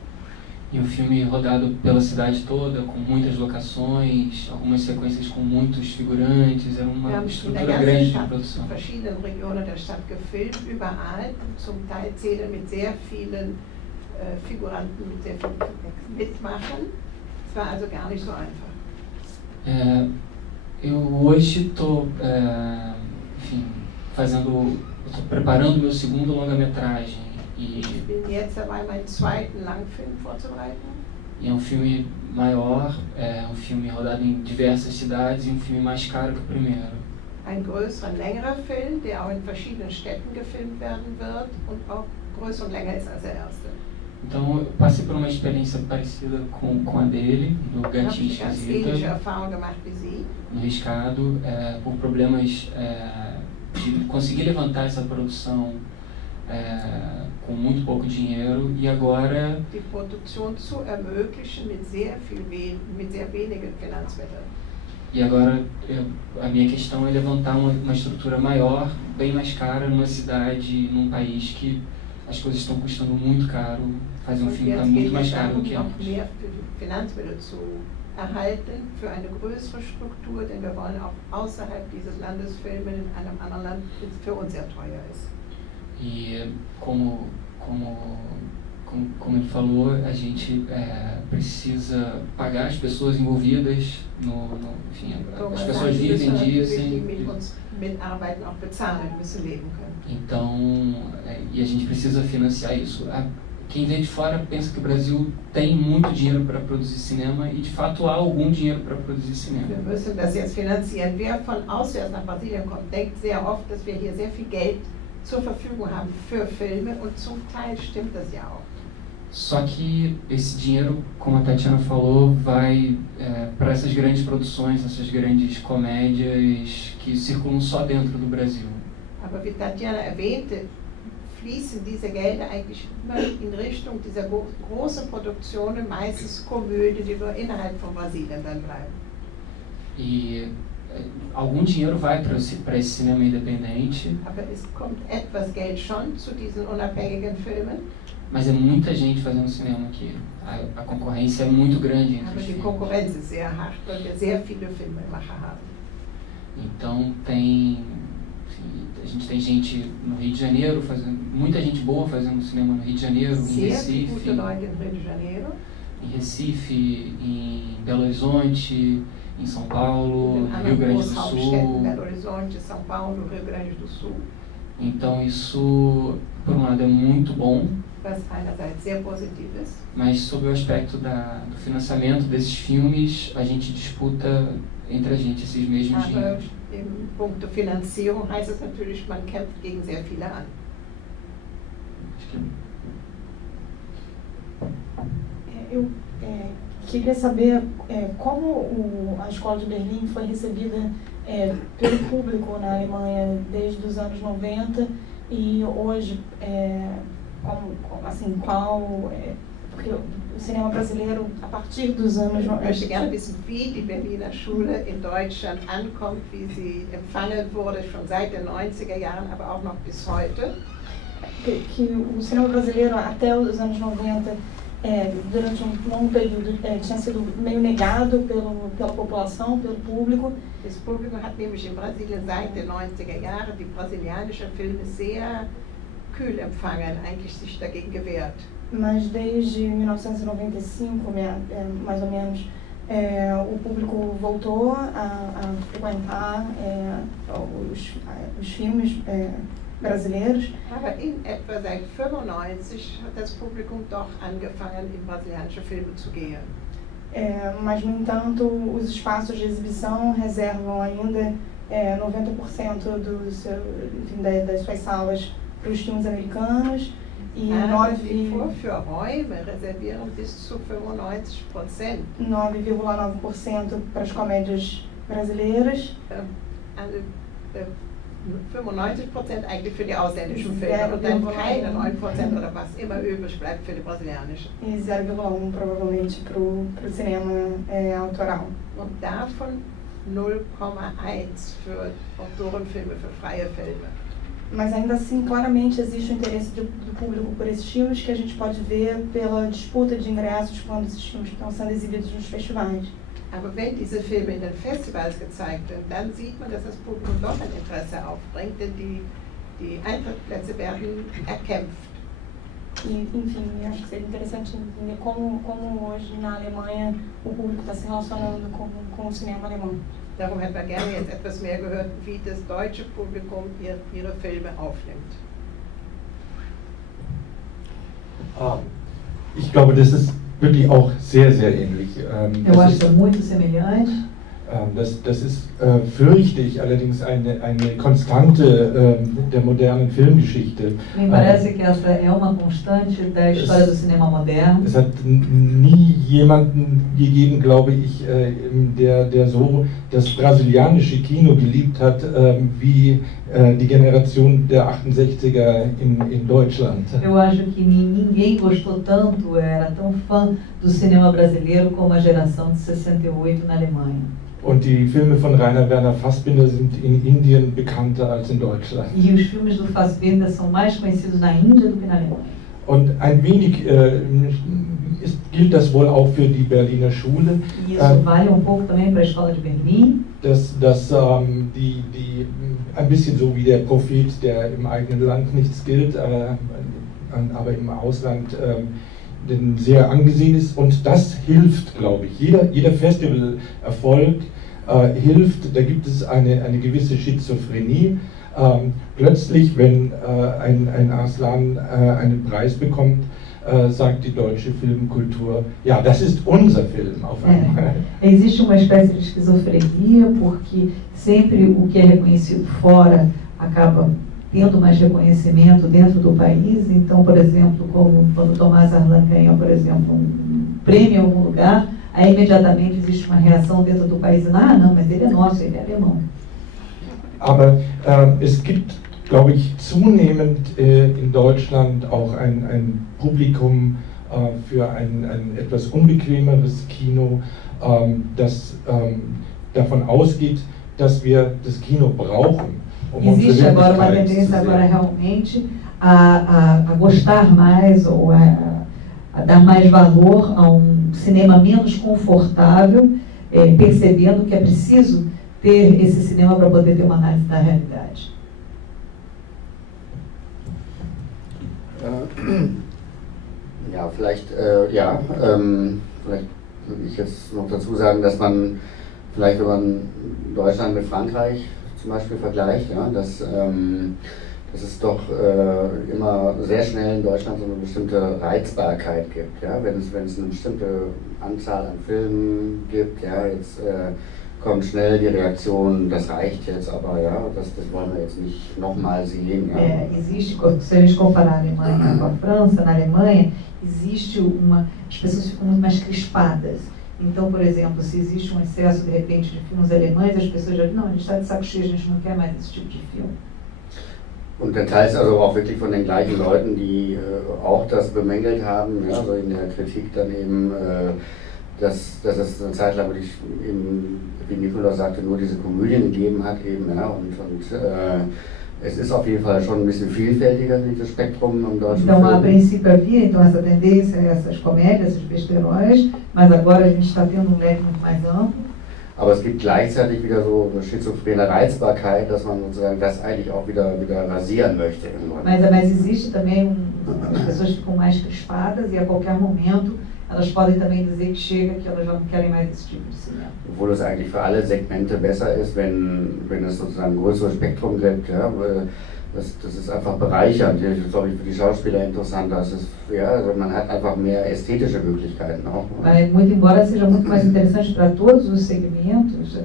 E um filme rodado pela cidade toda, com muitas locações, algumas sequências com muitos figurantes, era uma estrutura grande de produção. In verschiedenen Regionen der Stadt gefilmt, überall, zum Teil Szenen mit sehr vielen Figuranten, mit sehr vielen Mitmachern. Es war also gar nicht so einfach. Eu hoje estou, preparando meu segundo longa-metragem e é um filme maior, é um filme rodado em diversas cidades e um filme mais caro que o primeiro. Ein größerer, längerer Film, der auch in verschiedenen Städten gefilmt werden wird und auch größer und länger ist als der erste. Então eu passei por uma experiência parecida com a dele, do Gatinho Esquisito, no Riscado, por problemas de conseguir levantar essa produção com muito pouco dinheiro, e agora die Produktion zu ermöglichen mit sehr wenigen Finanzmitteln. E agora a minha questão é levantar uma estrutura maior, bem mais cara, numa cidade, num país que as coisas estão custando muito caro, fazer um filme está muito mais caro do que antes. Finanzmittel zu erhalten für eine größere Struktur, denn wir wollen auch außerhalb dieses Landes filmen, in einem anderen Land, das für uns sehr teuer ist. E como ele falou, a gente precisa pagar as pessoas envolvidas enfim, as pessoas vivem disso. Então, e a gente precisa financiar isso. Quem vem de fora pensa que o Brasil tem muito dinheiro para produzir cinema, e de fato há algum dinheiro para produzir cinema. Wir müssen das jetzt finanzieren. Wer von auswärts nach Brasilien kommt, denkt sehr oft, dass wir hier sehr viel Geld zur Verfügung haben für Filme, und zum Teil stimmt das ja auch. Só que esse dinheiro, como a Tatiana falou, vai para essas grandes produções, essas grandes comédias que circulam só dentro do Brasil. Aber wie Tatiana erwähnte, fließen diese Gelder eigentlich immer in Richtung dieser großen Produktionen, meistens Komödien, die nur innerhalb von Brasilien dann bleiben. E algum dinheiro vai para esse cinema independente. Aber es kommt etwas Geld schon zu diesen unabhängigen Filmen. Mas é muita gente fazendo cinema aqui. A concorrência é muito grande entre os filmes. Concorrência é sehr hart, weil wir sehr viele Filmemacher haben. Então a gente tem gente no Rio de Janeiro muita gente boa fazendo cinema no Rio de Janeiro, em Recife, em Recife, em Belo Horizonte, em São Paulo, Rio Grande do Sul. Belo Horizonte, São Paulo, Rio Grande do Sul. Então isso, por um lado, é muito bom. Mas sob o aspecto do financiamento desses filmes, a gente disputa entre a gente esses mesmos dinheiros. Im Punkt der Finanzierung heißt es natürlich, man kämpft gegen sehr viele an. Eu queria saber como a Escola de Berlim foi recebida pelo público na Alemanha desde os anos 90 e hoje, porque o cinema brasileiro, a partir dos anos 90... Ich möchte gerne wissen, wie die Berliner Schule in Deutschland ankommt, wie sie empfangen wurde, schon seit den 90er Jahren, aber auch noch bis heute. Que o cinema brasileiro, até os anos 90, durante um longo período, tinha sido meio negado pela população, pelo público. Das Publikum hat nämlich in Brasilien seit den 90er Jahren die brasilianischen Filme sehr kühl empfangen, eigentlich sich dagegen gewehrt. Mas desde 1995, mais ou menos, o público voltou a frequentar os filmes brasileiros. Aber in etwa seit 1995 hat das Publikum doch angefangen, in brasilianische Filme zu gehen. Mas, no entanto, os espaços de exibição reservam ainda 90% das suas salas para os filmes americanos. E die Vorführräume reservieren bis zu 95%. 9,9% para as comédias brasileiras. 95% eigentlich für die ausländischen Filme und dann keine 9% oder was immer übrig bleibt für die brasilianischen. E 0,1% provavelmente para o cinema autoral. Und davon 0,1% für Autorenfilme, für freie Filme. Mas ainda assim, claramente existe o interesse do público por esses filmes, que a gente pode ver pela disputa de ingressos quando esses filmes estão sendo exibidos nos festivais. Aber wenn diese Filme in den Festivals gezeigt werden, dann sieht man, dass das Publikum doch ein Interesse aufbringt, denn die Eintrittsplätze werden erkämpft. E, enfim, acho que seria interessante entender como hoje na Alemanha o público está se relacionando com o cinema alemão. Darum hätten wir gerne jetzt etwas mehr gehört, wie das deutsche Publikum ihre Filme aufnimmt. Ich glaube, das ist wirklich auch sehr, sehr ähnlich. Eu acho que é muito semelhante. Das ist, fürchte ich, allerdings eine Konstante der modernen Filmgeschichte. Me parece que essa é uma constante da história do cinema moderno. Es hat nie jemanden gegeben, glaube ich, der so das brasilianische Kino geliebt hat, wie die Generation der 68er in Deutschland. Eu acho que ninguém gostou tanto, era tão fã do cinema brasileiro como a geração de 68 na Alemanha. Und die Filme von Rainer Werner Fassbinder sind in Indien bekannter als in Deutschland. E os filmes do Fassbinder são mais conhecidos na Índia do que na Alemanha. Und ein wenig gilt das wohl auch für die Berliner Schule. E isso vale pouco também para a Escola de Berlim. Dass ein bisschen so wie der Prophet, der im eigenen Land nichts gilt, aber im Ausland sehr angesehen ist, und das hilft, glaube ich. Jeder Festivalerfolg hilft, da gibt es eine gewisse Schizophrenie. Plötzlich, wenn ein Arslan einen Preis bekommt, sagt die deutsche Filmkultur, ja, das ist unser Film auf einmal. Existe uma espécie de esquizofrenia, porque sempre o que é reconhecido fora acaba tendo mais reconhecimento dentro do país. Então, por exemplo, como quando Tomás Arlan ganha, por exemplo, prêmio em algum lugar, aí imediatamente existe uma reação dentro do país, não, mas ele é nosso, ele é alemão. Aber es gibt, glaube ich, zunehmend in Deutschland auch ein Publikum für ein etwas unbequemeres Kino, das davon ausgeht, dass wir das Kino brauchen. Existe agora uma tendência realmente a gostar mais ou a dar mais valor a cinema menos confortável, percebendo que é preciso ter esse cinema para poder ter uma análise da realidade. Ja, vielleicht würde ich jetzt noch dazu sagen, dass man vielleicht, wenn man Deutschland mit Frankreich zum Beispiel vergleicht, ja, dass es doch immer sehr schnell in Deutschland so eine bestimmte Reizbarkeit gibt. Ja? Wenn es eine bestimmte Anzahl an Filmen gibt, ja, jetzt kommt schnell die Reaktion, das reicht jetzt, aber ja, das wollen wir jetzt nicht nochmal sehen. Ja. Existe, se a gente comparar a Alemanha com a França, na Alemanha existe as pessoas ficam muito mais crispadas. Então, por exemplo, se existe um excesso, de repente, de filmes alemães, as pessoas já dizem, não, a gente está de saco cheio, a gente não quer mais esse tipo de filme. Und dann teils also auch wirklich von den gleichen Leuten, die auch das bemängelt haben, ja, so in der Kritik dann eben, dass es eine Zeit lang wirklich eben, wie Nikolaus sagte, nur diese Komödien gegeben hat eben, ja, und es ist auf jeden Fall schon ein bisschen vielfältiger, dieses Spektrum im deutschen Film. Então, a princípio havia essa tendência, essas comédias, esses besterões, mas agora a gente está tendo leque muito mais amplo. Aber es gibt gleichzeitig wieder so eine schizophrene Reizbarkeit, dass man sozusagen das eigentlich auch wieder rasieren möchte. Mas existe também, as pessoas ficam mais crispadas e a qualquer momento elas podem também dizer que chega, que elas já não querem mais esse tipo de cinema. Obwohl es eigentlich für alle Segmente besser ist, wenn es sozusagen ein größeres Spektrum gibt. Ja? Das ist einfach bereichernd. Das ist, glaube ich, für die Schauspieler interessanter. Also man hat einfach mehr ästhetische Möglichkeiten auch. Mas, muito embora seja muito mais interessante para todos os segmentos,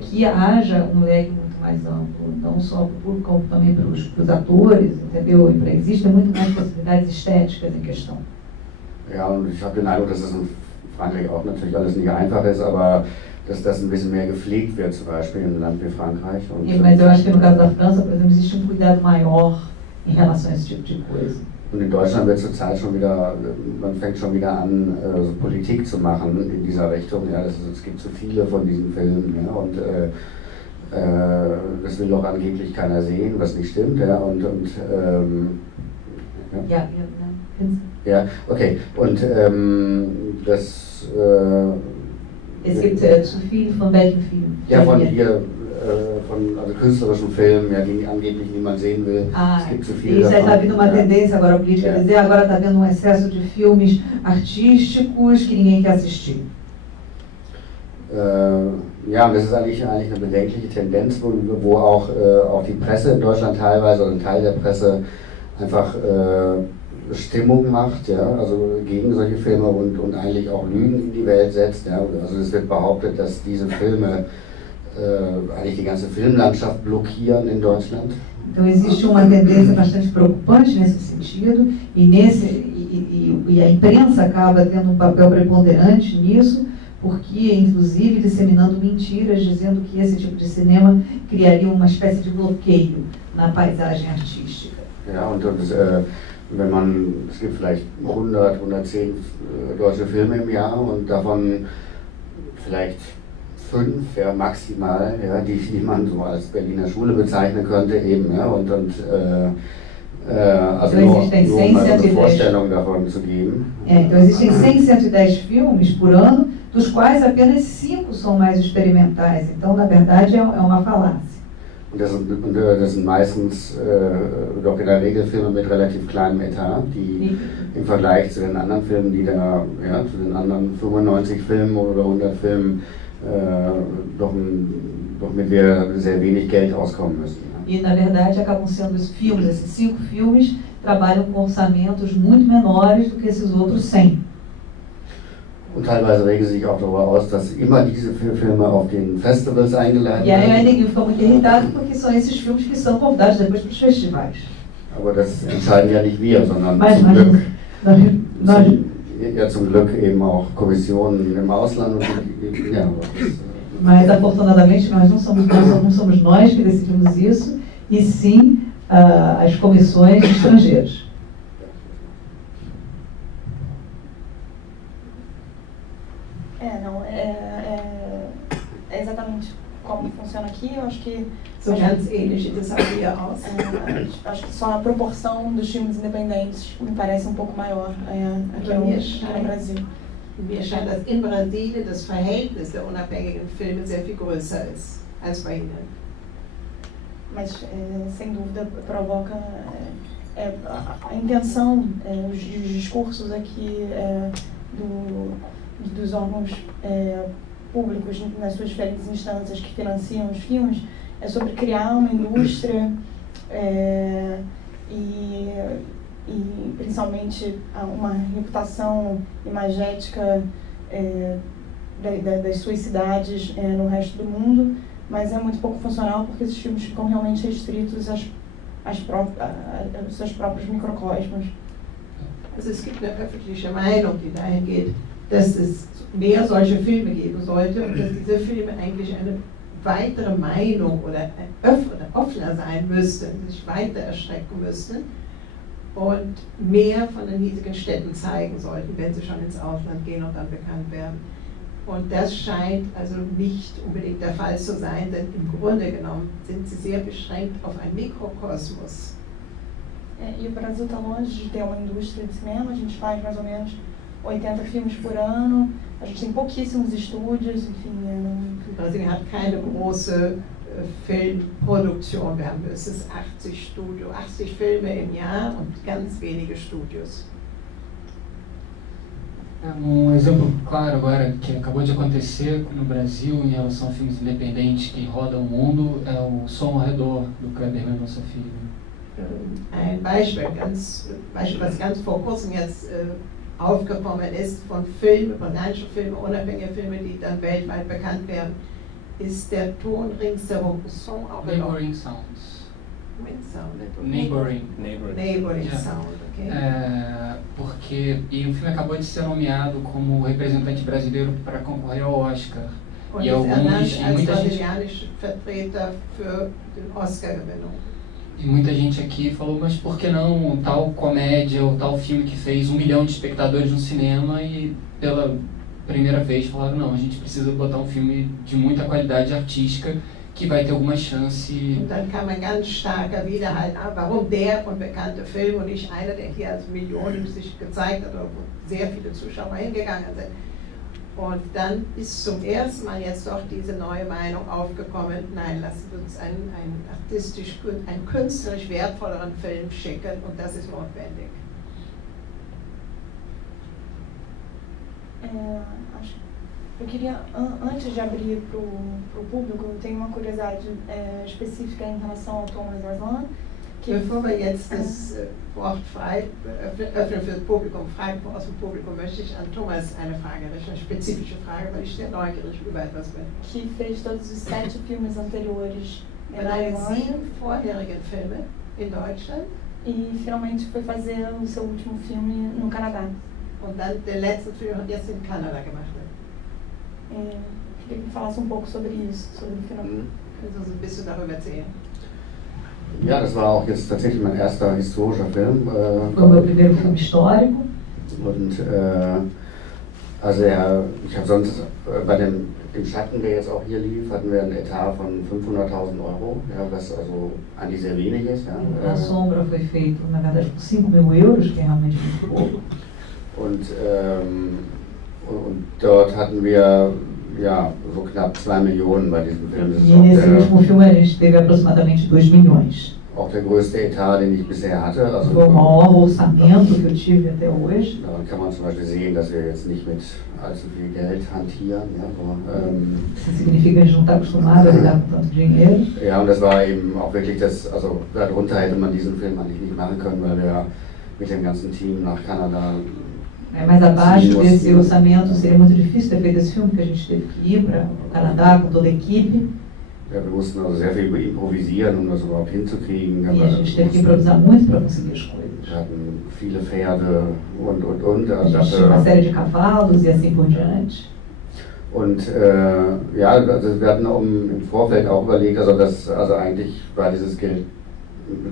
que haja leque muito mais amplo, não só para o público, como também para os atores, entendeu? E existem muito mais possibilidades estéticas em questão. Ja, und ich habe den Eindruck, dass es in Frankreich auch natürlich alles nicht einfach ist, aber dass das ein bisschen mehr gepflegt wird, zum Beispiel in einem Land wie Frankreich. Mas eu acho que no caso da França, por exemplo, existe cuidado maior em relação a esse tipo de coisa. Und in Deutschland wird zurzeit schon wieder, man fängt schon wieder an, so Politik zu machen in dieser Richtung. Ja, es gibt zu viele von diesen Filmen, ja, und das will doch angeblich keiner sehen, was nicht stimmt, ja, ja, okay. Und das... Es gibt zu viel von welchen Filmen? Ja, von künstlerischen Filmen, ja, die angeblich niemand sehen will. Es gibt zu viele davon. Está havendo uma tendência agora política, dizer agora está havendo excesso de filmes artísticos que ninguém quer assistir. Ja, und das ist eigentlich eine bedenkliche Tendenz, wo auch die Presse in Deutschland teilweise, oder ein Teil der Presse, einfach Stimmung macht, ja, also gegen solche Filme und eigentlich auch Lügen in die Welt setzt. Ja. Also es wird behauptet, dass diese Filme eigentlich die ganze Filmlandschaft blockieren in Deutschland. Então existe uma tendência bastante preocupante nesse sentido e a imprensa acaba tendo papel preponderante nisso, porque inclusive disseminando mentiras, dizendo que esse tipo de cinema criaria uma espécie de bloqueio na paisagem artística. Ja, und es gibt vielleicht 100, 110 deutsche Filme im Jahr und davon vielleicht 5, ja, maximal, ja, die man so als Berliner Schule bezeichnen könnte eben, ja, also nur um mal eine Vorstellung davon zu geben. Então existem 100, 110 filmes por ano, dos quais apenas 5 são mais experimentais. Então, na verdade, é uma falácia. Und das sind meistens doch in der Regel Filme mit relativ kleinem Etat, die im Vergleich zu den anderen Filmen, die da, ja, zu den anderen 95 Filmen oder 100 Filmen doch mit sehr wenig Geld auskommen müssen. E, na verdade, acabam sendo esses 5 filmes, trabalham com orçamentos muito menores do que esses outros 100. Und teilweise regen sie sich auch darüber aus, dass immer diese Filme auf den Festivals eingeladen werden. E aí a Neguinho fica muito irritado porque são esses filmes que são convidados depois para os festivais. Aber das entscheiden ja nicht wir, sondern zum Glück eben auch Kommissionen im Ausland. Und ja, mas afortunadamente não somos nós que decidimos isso, e sim as comissões estrangeiras. É exatamente como funciona aqui. Eu acho que so ganz ähnlich das auch hier aus. Acho que só a proporção dos filmes independentes me parece um pouco maior aqui no Brasil. Mir scheint, dass in Brasilien das Verhältnis der unabhängigen Filme sehr viel größer ist als bei Ihnen. Mas, sem dúvida, provoca a intenção, os discursos aqui dos órgãos públicos nas suas diferentes instâncias que financiam os filmes, é sobre criar uma indústria e principalmente uma reputação imagética das suas cidades no resto do mundo, mas é muito pouco funcional porque esses filmes ficam realmente restritos aos seus próprios microcosmos. Also es gibt eine öffentliche Meinung, die dahin geht, dass es mehr solche Filme geben sollte und dass diese Filme eigentlich eine weitere Meinung oder offener sein müssten, sich weiter erstrecken müssten und mehr von den hiesigen Städten zeigen sollten, wenn sie schon ins Ausland gehen und dann bekannt werden. Und das scheint also nicht unbedingt der Fall zu sein, denn im Grunde genommen sind sie sehr beschränkt auf einen Mikrokosmos. E o Brasil está longe de ter uma indústria de cinema. A gente faz mais ou menos 80 filmes por ano. A gente tem pouquíssimos estúdios, enfim. Brasilien hat keine große Filmproduktion. Wir haben höchstens 80 Filme im Jahr und ganz wenige Studios. Um exemplo claro agora que acabou de acontecer no Brasil em relação a filmes independentes que rodam o mundo é o Som ao Redor, do Kleber Mendonça Filho. Ein Beispiel, was ganz vor kurzem jetzt aufgekommen ist, von Filmen, von deutschen Filmen, unabhängige Filme, die dann weltweit bekannt werden, ist der Ton ringsherum. Som ao Redor. Neighboring Sounds. Neighboring yeah. Sound, ok. Porque o filme acabou de ser nomeado como representante brasileiro para concorrer ao Oscar. Und ist ernannt als brasilianischer Vertreter für den Oscar-Gewinnung. E muita gente aqui falou, mas por que não tal comédia ou tal filme que fez 1 milhão de espectadores no cinema e pela primeira vez falaram, não, a gente precisa botar um filme de muita qualidade artística que vai ter alguma chance. Und dann kam ein ganz starker Widerhall, warum der unbekannte Film und nicht einer, der hier als Millionen sich gezeigt hat, wo sehr viele Zuschauer hingegangen sind. Und dann ist zum ersten Mal jetzt doch diese neue Meinung aufgekommen, nein, lassen wir uns einen künstlerisch wertvolleren Film schicken und das ist notwendig. Eu queria, antes de abrir para o público, eu tenho uma curiosidade específica em relação ao Thomas Aslan. Bevor wir jetzt das Wort frei öffnen für das Publikum, frei aus dem Publikum, möchte ich an Thomas eine Frage richten, eine spezifische Frage, weil ich sehr neugierig über etwas bin. Que fez todos os 7 filmes anteriores na Alemanha. 7 vorherigen Filme in Deutschland. E finalmente foi fazer o seu último filme no Canadá. Und dann der letzte Film hat jetzt in Kanada gemacht. Queria que falasse um pouco sobre isso, sobre o final. Können Sie uns ein bisschen darüber erzählen? Ja, das war auch jetzt tatsächlich mein erster historischer Film. Foi o meu primeiro filme histórico. Und also ich habe sonst bei dem Schatten, der jetzt auch hier lief, hatten wir einen Etat von 500.000 €, ja, was also eigentlich sehr wenig ist. Ja. A sombra foi feito, na verdade, por 5.000 euros, que é realmente muito pouco. Und dort hatten wir ja, so knapp 2 Millionen bei diesem Film. E nesse último filme a gente teve aproximadamente 2 milhões. Auch der größte Etat, den ich bisher hatte. Also foi o maior orçamento que eu tive até hoje. Daran kann man zum Beispiel sehen, dass wir jetzt nicht mit allzu viel Geld hantieren. Ja, Isso significa que a gente não está acostumado a lidar com tanto dinheiro. Ja, und das war eben auch wirklich das, also darunter hätte man diesen Film eigentlich nicht machen können, weil wir mit dem ganzen Team nach Kanada. Mas abaixo desse orçamento seria muito difícil ter feito esse filme, porque a gente teve que ir para o Canadá com toda a equipe. Ja, wir mussten also sehr viel improvisieren, um das überhaupt hinzukriegen. E a gente teve que improvisar muito para conseguir as coisas. Wir hatten viele Pferde und. A gente tinha uma série de cavalos e assim por diante. Und ja, also wir hatten im Vorfeld auch überlegt, also eigentlich war dieses Geld,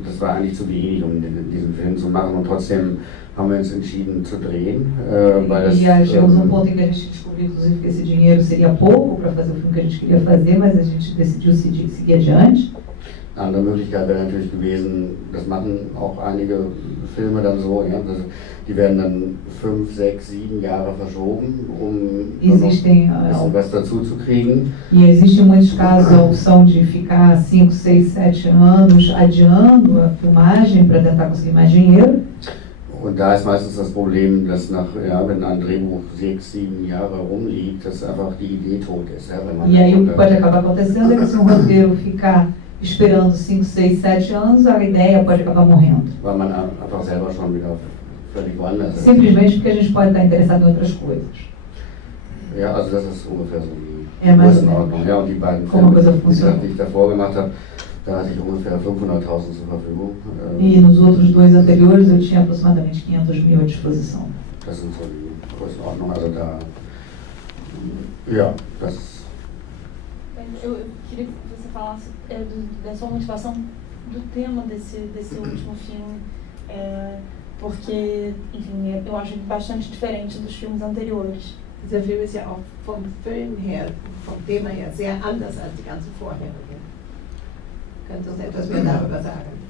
das war eigentlich zu wenig, um diesen Film zu machen, und trotzdem haben wir uns entschieden zu drehen, weil das... E chegamos a ponto em que a gente descobriu, inclusive, que esse dinheiro seria pouco para fazer o filme que a gente queria fazer, mas a gente decidiu seguir adiante. Eine andere Möglichkeit wäre natürlich gewesen, das machen auch einige Filme dann so, ja, die werden dann 5, 6, 7 Jahre verschoben, um was dazu zu kriegen. E existe em muitos casos a opção de ficar 5, 6, 7 anos adiando a filmagem para tentar conseguir mais dinheiro. Und da ist meistens das Problem, dass wenn ein Drehbuch 6, 7 Jahre rumliegt, dass einfach die Idee tot ist. Ja, e aí o que pode acabar acontecendo é que se um roteiro ficar esperando 5, 6, 7 anos, a ideia pode acabar morrendo. Weil man einfach selber schon wieder völlig woanders ist. Simplesmente porque a gente pode estar interessado em outras coisas. Ja, also das ist ungefähr so die Größenordnung. Ja, und die beiden Filme, die ich davor gemacht habe, da hatte ich ungefähr 500.000 zur Verfügung. E nos outros dois anteriores eu tinha aproximadamente 500.000 à disposição. Das sind so die Größenordnung, also da, ja, das... Eu queria que você falasse da sua motivação do tema desse último filme, porque, enfim, eu acho bastante diferente dos filmes anteriores. Dieser Film ist ja auch vom Film her, vom Thema her, sehr anders als die ganzen vorherigen. Können Sie uns etwas mehr darüber sagen?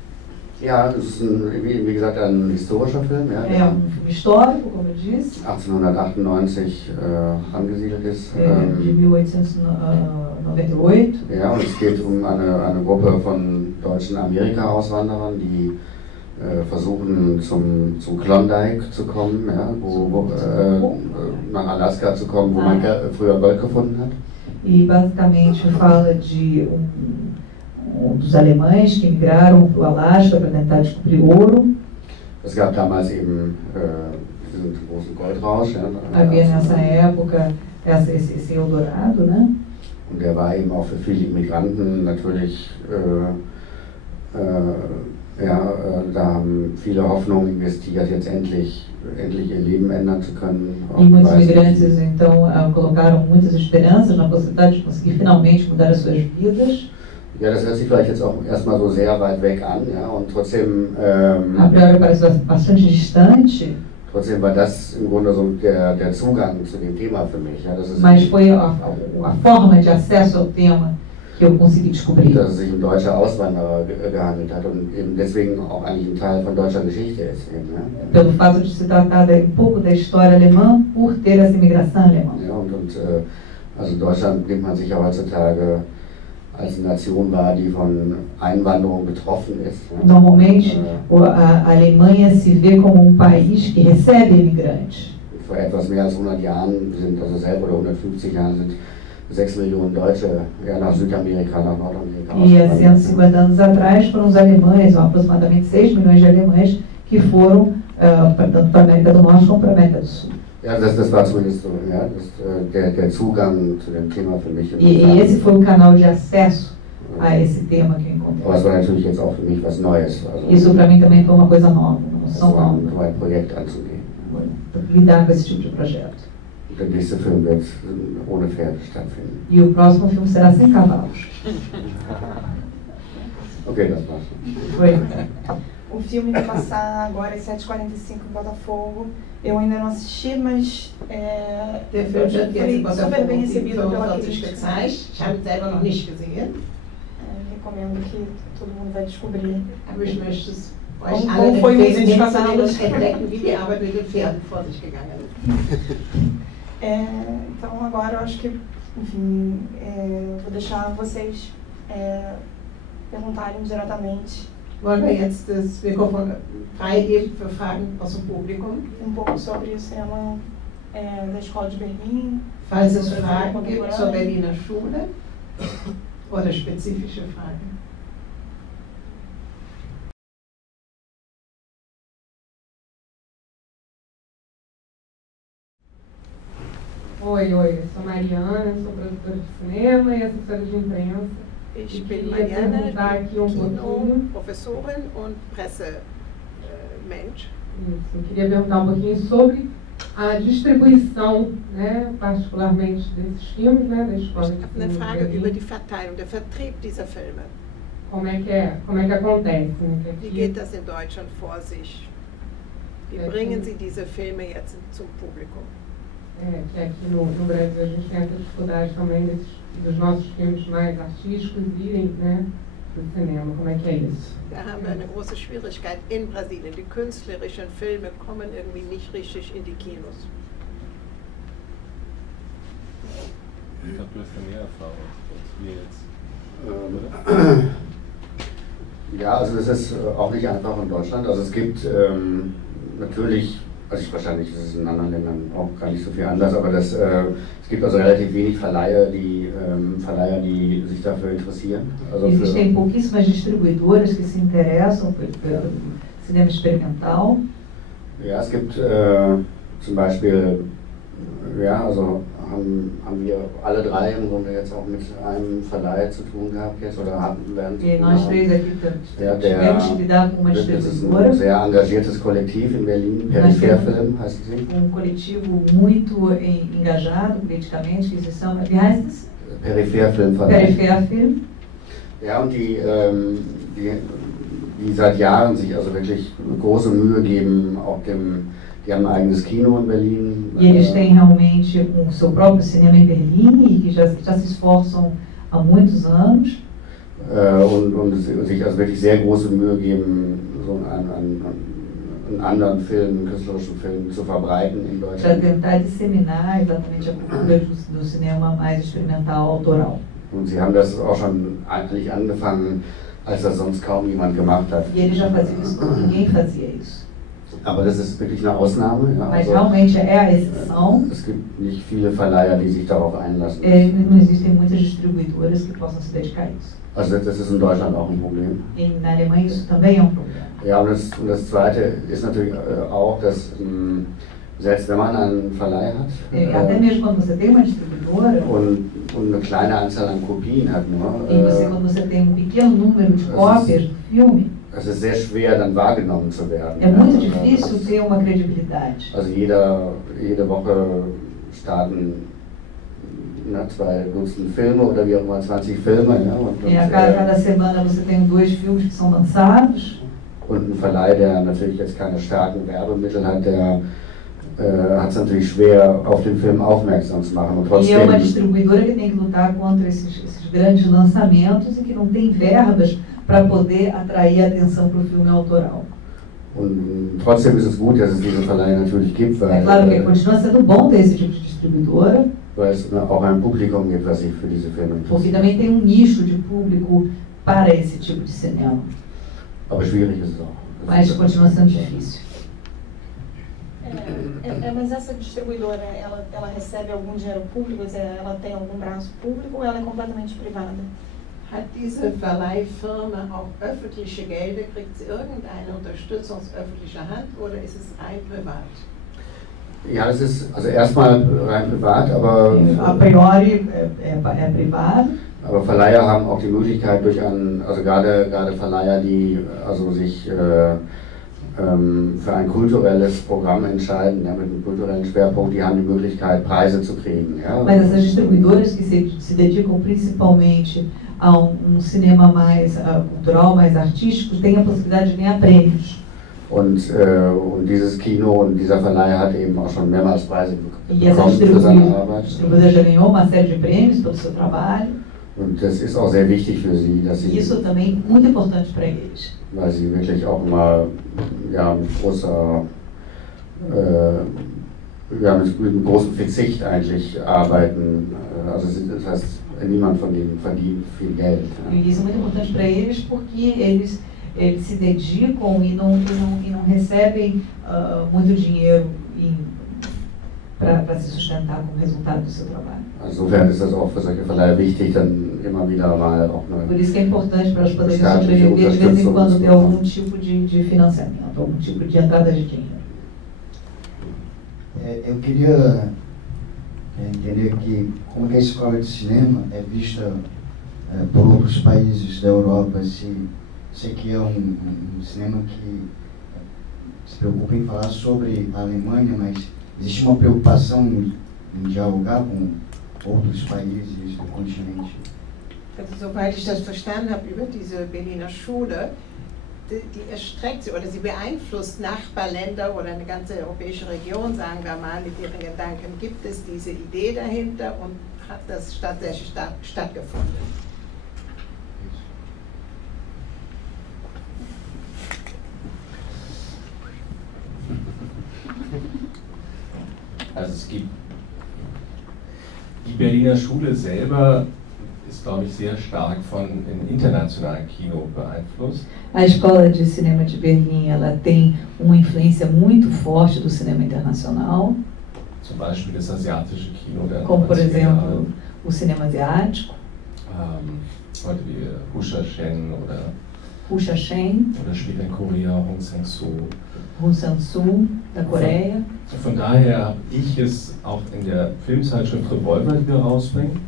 Ja, es ist wie gesagt ein historischer Film. Ja, filme histórico, como eu disse. 1898 angesiedelt ist. De 1898. Ja, und es geht um eine Gruppe von deutschen Amerika-Auswanderern, die versuchen zum Klondike zu kommen, ja, nach Alaska zu kommen, wo man früher Gold gefunden hat. E basicamente fala de dos alemães que migraram para o Alasca para tentar descobrir ouro. Es gab damals eben diesen großen Goldrausch. Ja, havia nessa época esse Eldorado, né? Und der war eben auch für viele Immigranten natürlich, da haben viele Hoffnungen investiert, jetzt endlich ihr Leben ändern zu können. E muitos imigrantes então colocaram muitas esperanças na possibilidade de conseguir finalmente mudar as suas vidas. Ja, das hört sich vielleicht jetzt auch erstmal so sehr weit weg an, ja, und trotzdem. A priori parece bastante distante. Trotzdem war das im Grunde so der Zugang zu dem Thema für mich. Ja, das ist Mas foi a forma de acesso ao tema que eu consegui descobrir. Dass es sich um deutsche Auswanderer gehandelt hat und eben deswegen auch eigentlich ein Teil von deutscher Geschichte ist. Eben, ja. Pelo fato de se tratar pouco da história alemã, por ter essa imigração alemã. Ja, also Deutschland nimmt man sich ja heutzutage als Nation wahr, die von Einwanderung betroffen ist. Normalmente, a Alemanha se vê como país que recebe imigrantes. vor etwas mehr als 100 Jahren sind, also selber oder 150 Jahren sind 6 Millionen Deutsche nach Südamerika, nach Nordamerika. E há 150 anos atrás foram os alemães, aproximadamente 6 milhões de alemães, que foram tanto para a América do Norte como para a América do Sul. Ja, das war zumindest so, ja, der Zugang zu dem Thema für mich. E esse foi o canal de acesso a esse tema que eu encontrei. Aber es war natürlich jetzt auch für mich was Neues. Also, isso para mim também foi uma coisa nova, uma noção nova. So ein Projekt anzugehen. Lidar com esse tipo de projeto. Der nächste Film wird ohne Pferde stattfinden. E o próximo filme será sem cavalos. Ok, das war's. Foi. O filme vai passar agora às 7h45 em Botafogo. Eu ainda não assisti, mas foi super bem recebido pela crítica. Ich habe selber noch nicht gesehen. Recomendo que todo mundo vai descobrir. Aber ich möchte es euch alle empfehlen, hinzusehen und entdecken, wie die Arbeit mit den Pferden vor sich gegangen ist. Então agora eu acho que, enfim, vou deixar vocês perguntarem diretamente. Wollen wir jetzt das Mikrofon freigeben für Fragen aus dem Publikum? Pouco sobre o cinema da Escola de Berlim. Falls es Fragen gibt zur Berliner Schule oder spezifische Fragen. Oi, eu sou Mariana, sou produtora de cinema e assessora de imprensa. Ich bin Marianne, Professorin und Pressemensch. Isso, eu queria perguntar pouquinho sobre a distribuição, né, particularmente desses filmes, né, da escola de cinema. Eine Frage über die Verteilung, der Vertrieb dieser Filme. Como é que acontece? Né? Wie geht das in Deutschland vor sich? Wie bringen Sie diese Filme jetzt zum Publikum? Que aqui no Brasil a gente tem essa dificuldade também dos nossos filmes mais artísticos irem, né, para o cinema. Como é que é isso? Da haben wir eine große Schwierigkeit in Brasilien. Die künstlerischen Filme kommen irgendwie nicht richtig in die Kinos. Ich glaube, du hast da mehr Erfahrung als wir jetzt. Ja, also das ist auch nicht einfach in Deutschland. Also es gibt natürlich, wahrscheinlich ist es in anderen Ländern auch gar nicht so viel anders, aber es gibt also relativ wenig Verleiher, die sich dafür interessieren. Also existem pouquíssimas distribuidoras que se interessam pelo cinema experimental. Ja, es gibt zum Beispiel, ja, also haben wir alle drei im Grunde jetzt auch mit einem Verleih zu tun gehabt jetzt oder werden zu tun nós três aqui tivemos que lidar com uma distribuidora. Das ist ein sehr engagiertes Kollektiv in Berlin, Peripherfilm heißt sie. Coletivo muito engajado politicamente, que se chama, wie heißt es? Peripherfilm. Peripherfilm. Ja, und die seit Jahren sich also wirklich große Mühe geben, auch die haben ein eigenes Kino in Berlin. E eles têm realmente seu próprio cinema em Berlim e que já se esforçam há muitos anos. Und sich also wirklich sehr große Mühe geben, so einen anderen Film, künstlerischen Film zu verbreiten in Deutschland. Para tentar disseminar exatamente a cultura do cinema mais experimental, autoral. Und sie haben das auch schon eigentlich angefangen, als das sonst kaum jemand gemacht hat. E eles já faziam isso quando ninguém fazia isso. Aber das ist wirklich eine Ausnahme. Ja, mas realmente é a exceção. Es gibt nicht viele Verleiher, die sich darauf einlassen. Não existem muitas distribuidoras que possam se dedicar a isso. Also das ist in Deutschland auch ein Problem. Na Alemanha isso também é problema. Ja, und das Zweite ist natürlich auch, dass selbst wenn man einen Verleih hat até mesmo quando você tem uma distribuidora und eine kleine Anzahl an Kopien hat nur, quando você tem pequeno número de cópias do filme, es ist sehr schwer, dann wahrgenommen zu werden. É muito difícil ter uma credibilidade. Also jede Woche starten 2 Dutzend Filme oder wie auch immer, 20 Filme. Ja, und cada semana você tem 2 filmes que são lançados. Und ein Verleih, der natürlich jetzt keine starken Werbemittel hat, der hat es natürlich schwer, auf den Film aufmerksam zu machen. Und trotzdem, e é uma distribuidora que tem que lutar contra esses grandes lançamentos e que não tem verbas para poder atrair a atenção para o filme autoral. Und trotzdem ist es gut, dass es diese Verleihe natürlich gibt, weil claro que continua sendo bom ter esse tipo de distribuidora. Weil es auch ein Publikum gibt, was sich für diese Filme interessiert. Porque também tem nicho de público para esse tipo de cinema. Aber schwierig ist es auch. Mas continua sendo difícil. Mas essa distribuidora, ela recebe algum dinheiro público? Ela tem algum braço público ou ela é completamente privada? Hat diese Verleihfirma auch öffentliche Gelder? Kriegt sie irgendeine Unterstützung aus öffentlicher Hand oder ist es rein privat? Ja, es ist also erstmal rein privat, aber a priori é privado. Aber Verleiher haben auch die Möglichkeit durch also gerade Verleiher, die also sich für ein kulturelles Programm entscheiden, ja, mit einem kulturellen Schwerpunkt, die haben die Möglichkeit, Preise zu kriegen. Ja. Mas essas distribuidoras que se dedicam principalmente a cinema mais cultural, mais artístico, têm a possibilidade de ganhar prêmios. Und dieses Kino und dieser Verleih hat eben auch schon mehrmals Preise bekommen für seine Arbeit. Distribuidora já ganhou uma série de prêmios pelo seu trabalho. Und das ist auch sehr wichtig für sie, dass sie. Isso também muito importante para eles. Weil sie wirklich auch immer ja, mit einem großen Verzicht eigentlich arbeiten. Also das heißt, niemand von denen verdient viel Geld. Ja. E isso é muito importante para eles porque eles se dedicam e não recebem muito dinheiro para se sustentar com o resultado do seu trabalho. Insofern ist das auch für solche Verleiher wichtig, dann immer wieder mal auch eine. Por isso que é importante para elas poderem sobreviver de vez em quando ter algum tipo de financiamento, algum tipo de entrada de dinheiro. Eu queria entender que como que a escola de cinema é vista por outros países da Europa. Sei que é um cinema que se preocupa em falar sobre a Alemanha, mas existe uma preocupação em dialogar com outros países do Kontinent. Also, soweit ich das verstanden habe über diese Berliner Schule, die erstreckt sie oder sie beeinflusst Nachbarländer oder eine ganze europäische Region, sagen wir mal, mit ihren Gedanken. Gibt es diese Idee dahinter und hat das tatsächlich stattgefunden? Also es gibt die Berliner Schule selber ist, glaube ich, sehr stark von dem internationalen Kino beeinflusst. A Escola de Cinema de Berlim, ela tem uma influência muito forte do cinema internacional. Zum Beispiel das asiatische Kino der como por exemplo o cinema asiático. Leute wie Hu Sha-shen oder später in Korea Hong Sang-soo. Hong Sang-soo da Coreia. Von daher habe ich es auch in der Filmzeitschrift Revolver, die wir rausbringen.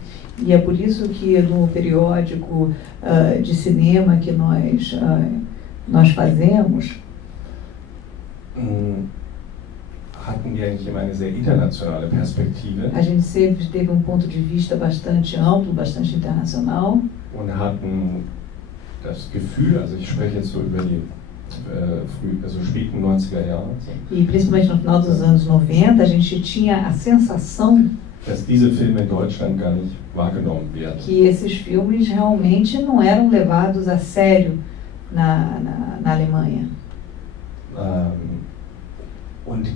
E é por isso que no periódico de cinema que nós fazemos, hatten wir eigentlich immer eine sehr internationale Perspektive. A gente sempre teve ponto de vista bastante amplo, bastante internacional. Und hatten das Gefühl, also ich spreche jetzt so über die späten 90er Jahre. E principalmente no final dos anos 90, a gente tinha a sensação dass diese Filme in Deutschland gar nicht wahrgenommen werden. Que esses filmes realmente não eram levados a sério na Alemanha. Und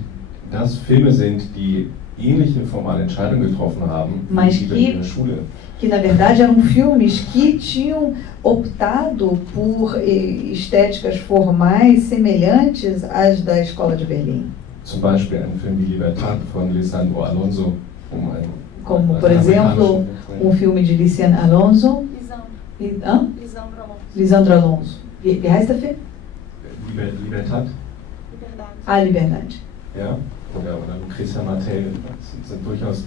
das Filme sind, die ähnliche formale Entscheidungen getroffen haben wie die Berliner Schule. Que na verdade eram filmes que tinham optado por estéticas formais semelhantes às da Escola de Berlim. Zum Beispiel ein Film wie Libertad von Lisandro Alonso. Como, por exemplo, filme de Lisandro Alonso. Lisandro Alonso. Wie heißt der Film? Libertad. Liberdade. Ja, oder Lucrecia Martel. Das sind durchaus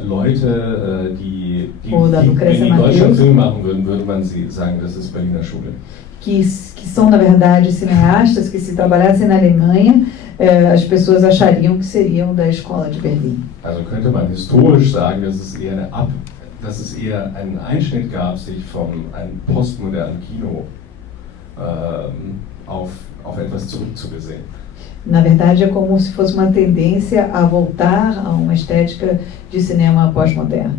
Leute, die wenn die Deutschland Film machen würden, würde man sie sagen, das ist Berliner Schule. Que são, na verdade, cineastas que, se trabalhassem na Alemanha, as pessoas achariam que seriam da Escola de Berlim. Also könnte man historisch sagen, dass es eher einen Einschnitt gab, sich von einem postmodernen Kino auf etwas zurückzubesehen. Na verdade, é como se fosse uma tendência a voltar a uma estética de cinema pós-moderno.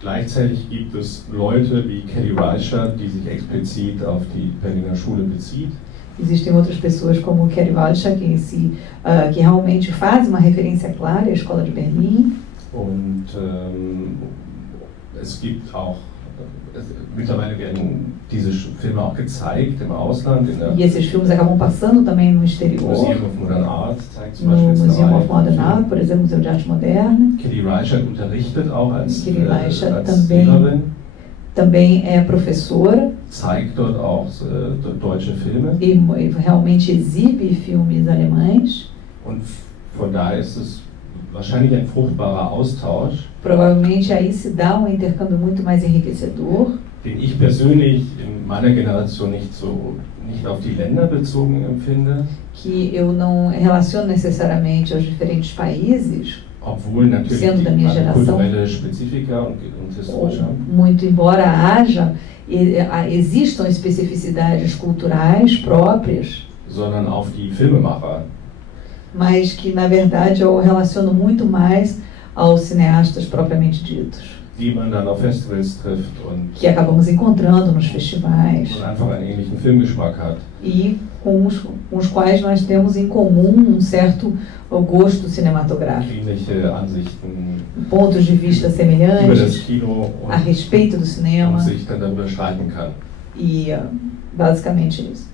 Gleichzeitig gibt es Leute wie Kelly Reichardt, die sich explizit auf die Berliner Schule bezieht. Existem outras pessoas como Kelly Reichardt que realmente faz uma referência clara à Escola de Berlim. Und es gibt auch Mittlerweile werden diese Filme auch gezeigt im Ausland. E esses filmes acabam passando também no exterior. Museum of Modern Art zeigt zum No Beispiel Museum of Modern Art, por exemplo, Museu de Arte Moderna. Kelly Reichardt unterrichtet auch als também, Lehrerin. Também é professora. Zeigt dort auch deutsche Filme. E realmente exibe filmes alemães. Und von daher ist es wahrscheinlich ein fruchtbarer Austausch. Provavelmente aí se dá intercâmbio muito mais enriquecedor. Den ich persönlich in meiner Generation nicht auf die Länder bezogen empfinde. Que eu não relaciono necessariamente aos diferentes países. Obwohl natürlich sendo da minha geração, kulturelle Spezifika und historische. Muito embora existam especificidades culturais próprias. Sondern auf die Filmemacher. Mas que na verdade eu relaciono muito mais aos cineastas propriamente ditos. Die man dann auf Festivals trifft und que acabamos encontrando nos festivais. Und einfach einen ähnlichen Filmgeschmack hat. E com os quais nós temos em comum certo gosto cinematográfico. Ähnliche Ansichten. Pontos de vista semelhantes über das Kino a respeito do cinema. Und sich dann darüber streiten kann. E basicamente isso.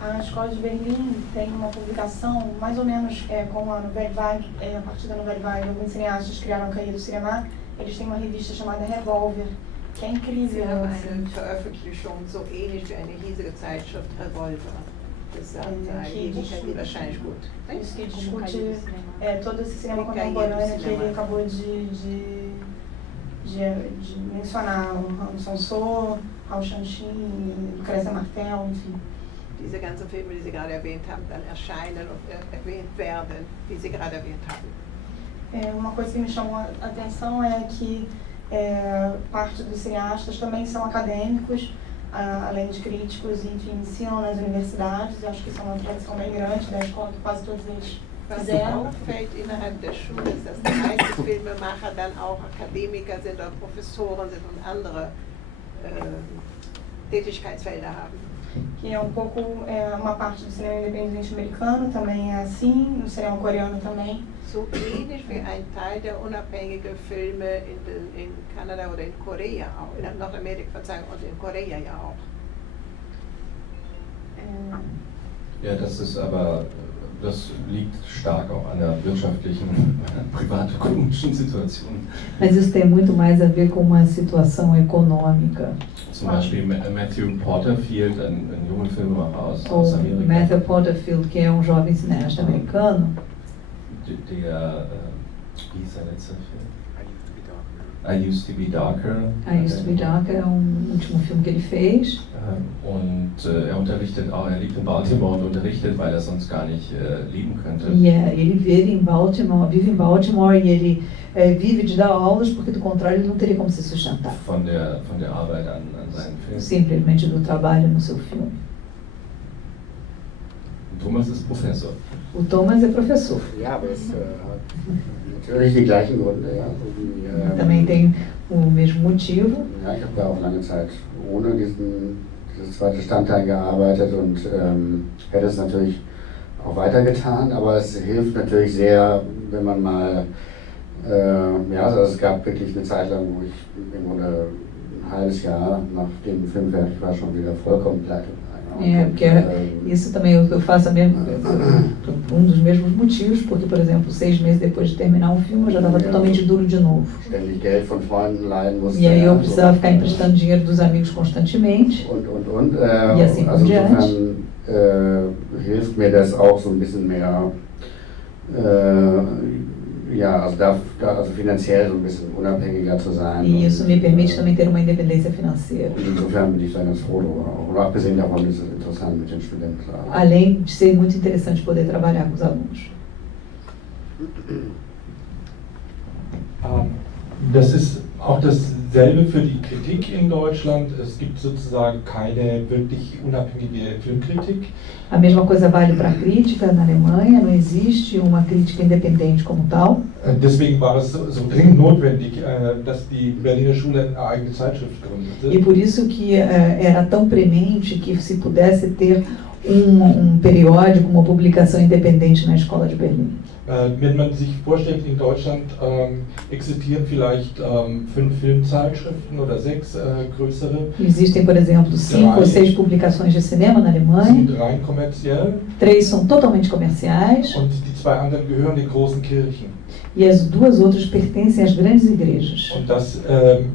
A Escola de Berlim tem uma publicação, mais ou menos como a Nouvelle Vague, a partir da Nouvelle Vague, alguns cineastas criaram a Cahiers du Cinéma. Eles têm uma revista chamada Revolver, que é incrível. Sie haben eine Veröffentlichung so ähnlich wie eine hiesige Zeitschrift Revolver. Das kennt wahrscheinlich gut. Isso que discute todo esse cinema contemporâneo que ele acabou de mencionar, o Han Sang-soo, Hao Shang-Chi, Lucrezia Martel, enfim. Diese ganzen Filme, die Sie gerade erwähnt haben, dann erscheinen und erwähnt werden, wie Sie gerade erwähnt haben. Uma coisa que me chamou a atenção é que parte dos cineastas também são acadêmicos, além de críticos, enfim, ensinam nas universidades. Eu acho que isso é uma tradição bem grande da escola, que quase todos eles fizeram. Was auffällt innerhalb der Schule ist, dass die meisten Filmemacher dann auch Akademiker sind oder Professoren sind und andere Tätigkeitsfelder haben. Que é pouco uma parte do cinema independente americano também é assim, no cinema coreano também. So ähnlich wie ein Teil der unabhängigen Filme in Kanada oder in Korea auch, in Nordamerika, Verzeihung, und in Korea ja auch. Ja, das liegt stark auch an der wirtschaftlichen, privatökonomischen Situation. Mas isso tem muito mais a ver com uma situação econômica. Zum Beispiel Matthew Porterfield, ein junger Filmemacher aus Amerika. Matthew Porterfield, que é jovem cineasta americano. Wie hieß der letzte Film? I Used to Be Darker. I Used to Be Darker é último filme que ele fez. Und er lebt in Baltimore und unterrichtet, weil er sonst gar nicht leben könnte. Ele vive em Baltimore e ele vive de dar aulas porque do contrário ele não teria como se sustentar. Von der Arbeit an seinem Film. Simplesmente do trabalho no seu filme. Thomas ist Professor. O Thomas é professor. Ja, aber es hat natürlich die gleichen Gründe. Ja, so wie, também tem o mesmo motivo. Ja, ich habe da auch lange Zeit ohne dieses zweite Standteil gearbeitet und hätte es natürlich auch weitergetan, aber es hilft natürlich sehr, wenn man mal, also es gab wirklich eine Zeit lang, wo ich im Grunde ein halbes Jahr nach dem Film fertig war, schon wieder vollkommen pleite war. Porque isso também eu faço dos mesmos motivos, porque, por exemplo, 6 meses depois de terminar um filme, eu já estava totalmente duro de novo. E aí eu precisava ficar emprestando dinheiro dos amigos constantemente. E assim por diante. Hilft mir das auch so ein bisschen mehr, also finanziell so ein bisschen unabhängiger zu sein. E isso me permite também ter uma independência financeira. Insofern bin ich da ganz froh darüber. Und abgesehen davon ist es interessant mit den Studenten zu arbeiten. Além de ser muito interessante poder trabalhar com os alunos. Das ist auch dasselbe für die Kritik in Deutschland. Es gibt sozusagen keine wirklich unabhängige Filmkritik. A mesma coisa vale para a crítica na Alemanha, não existe uma crítica independente como tal. Deswegen war es so dringend notwendig, dass die Berliner Schule eine eigene Zeitschrift gründete. E por isso que era tão premente que se pudesse ter periódico, uma publicação independente na Escola de Berlim. Wenn man sich vorstellt, in Deutschland existieren vielleicht 5 Filmzeitschriften oder 6 größere. Existem, por exemplo, 5 ou 6 publicações de cinema na Alemanha. Sind rein kommerziell. 3 são totalmente comerciais. Und die 2 anderen gehören den großen Kirchen. E as 2 outras pertencem às grandes igrejas. Und das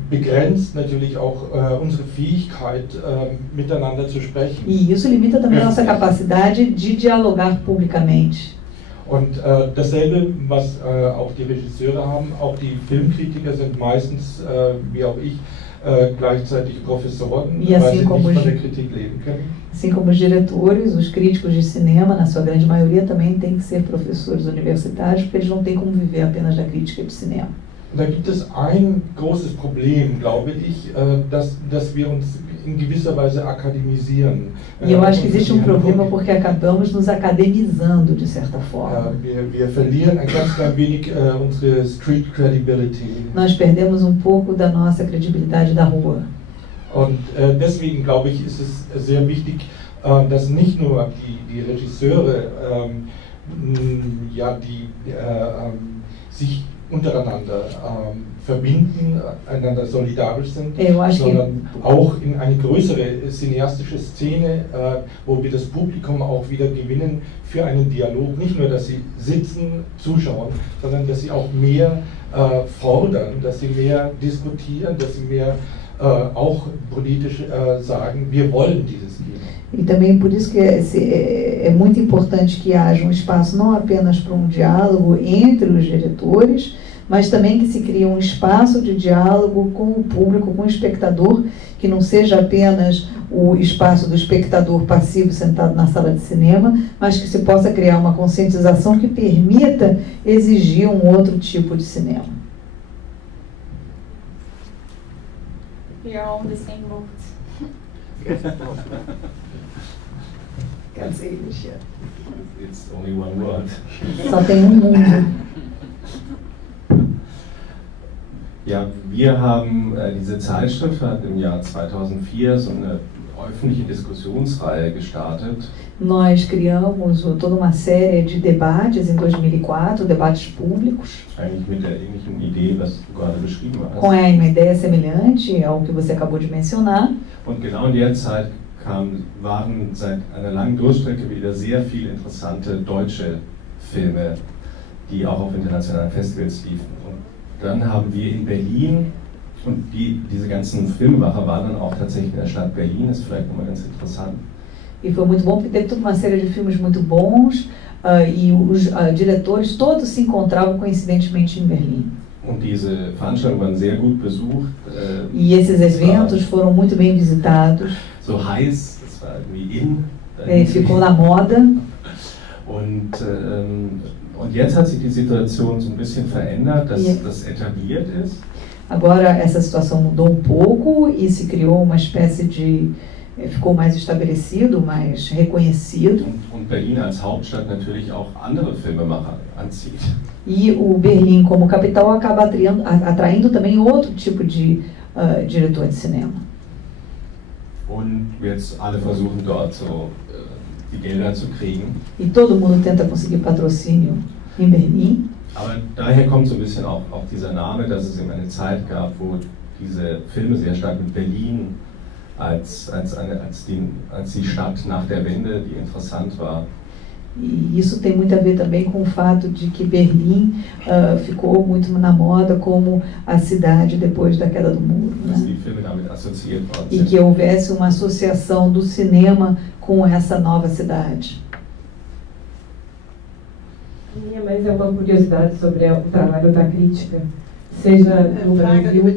begrenzt natürlich auch unsere Fähigkeit, miteinander zu sprechen. E isso limita também a nossa capacidade de dialogar publicamente. Und dasselbe, was auch die Regisseure haben, auch die Filmkritiker sind meistens, wie auch ich, gleichzeitig Professoren, weil sie nicht von der Kritik leben können. Assim como os diretores, os críticos de cinema, na sua grande maioria, também têm que ser professores universitários, porque eles não têm como viver apenas da crítica de cinema. Da gibt es ein großes Problem, glaube ich, dass wir uns in gewisser Weise akademisieren. E eu acho que existe problema porque acabamos nos academizando de certa forma. Wir verlieren ein ganz klein wenig unsere street credibility. Nós perdemos pouco da nossa credibilidade da rua. Und deswegen glaube ich, ist es sehr wichtig, dass nicht nur die Regisseure sich untereinander verbinden, einander solidarisch sind, sondern auch in eine größere cineastische Szene, wo wir das Publikum auch wieder gewinnen für einen Dialog. Nicht nur, dass sie sitzen, zuschauen, sondern dass sie auch mehr fordern, dass sie mehr diskutieren, dass sie mehr auch politisch sagen, wir wollen dieses Kino. E também por isso que é muito importante que haja espaço não apenas para diálogo entre os diretores, mas também que se crie espaço de diálogo com o público, com o espectador, que não seja apenas o espaço do espectador passivo sentado na sala de cinema, mas que se possa criar uma conscientização que permita exigir outro tipo de cinema. We are all in the same boat. Ganz ähnlich, ja. It's only one world. Só tem mundo. Ja, wir haben diese Zeitschrift hat im Jahr 2004 so eine öffentliche Diskussionsreihe gestartet. Nós criamos toda uma série de debates em 2004, debates públicos. Eigentlich mit der ähnlichen Idee, was du gerade beschrieben hast. Com uma ideia semelhante ao que você acabou de mencionar. Und genau in der Zeit waren seit einer langen Durchstrecke wieder sehr viele interessante deutsche Filme, die auch auf internationalen Festivals liefen. Und dann haben wir in Berlin, und diese ganzen Filmemacher waren dann auch tatsächlich in der Stadt Berlin, das ist vielleicht nochmal ganz interessant. E foi muito bom porque teve toda uma série de filmes muito bons e os diretores todos se encontravam coincidentemente em Berlim. Und diese Veranstaltungen waren sehr gut besucht. E esses eventos foram muito bem visitados. So heiß, das war irgendwie in. Ficou na moda. Und jetzt hat sich die Situation so ein bisschen verändert, dass das etabliert ist. Agora essa situação mudou pouco e se criou uma espécie de ficou mais estabelecido, mais reconhecido. Und Berlin als Hauptstadt natürlich auch andere Filmemacher anzieht. E o Berlim como capital acaba atraindo também outro tipo de diretor de cinema. Und jetzt alle versuchen dort so die Gelder zu kriegen. E todo mundo tenta conseguir patrocínio em Berlim. Aber daher kommt so ein bisschen auch dieser Name, dass es eben eine Zeit gab, wo diese Filme sehr stark mit Berlin als die Stadt nach der Wende, die interessant war. E isso tem muito a ver também com o fato de que Berlim ficou muito na moda como a cidade depois da queda do muro, né? E que houvesse uma associação do cinema com essa nova cidade. Mas é uma curiosidade sobre o trabalho da crítica, seja no Brasil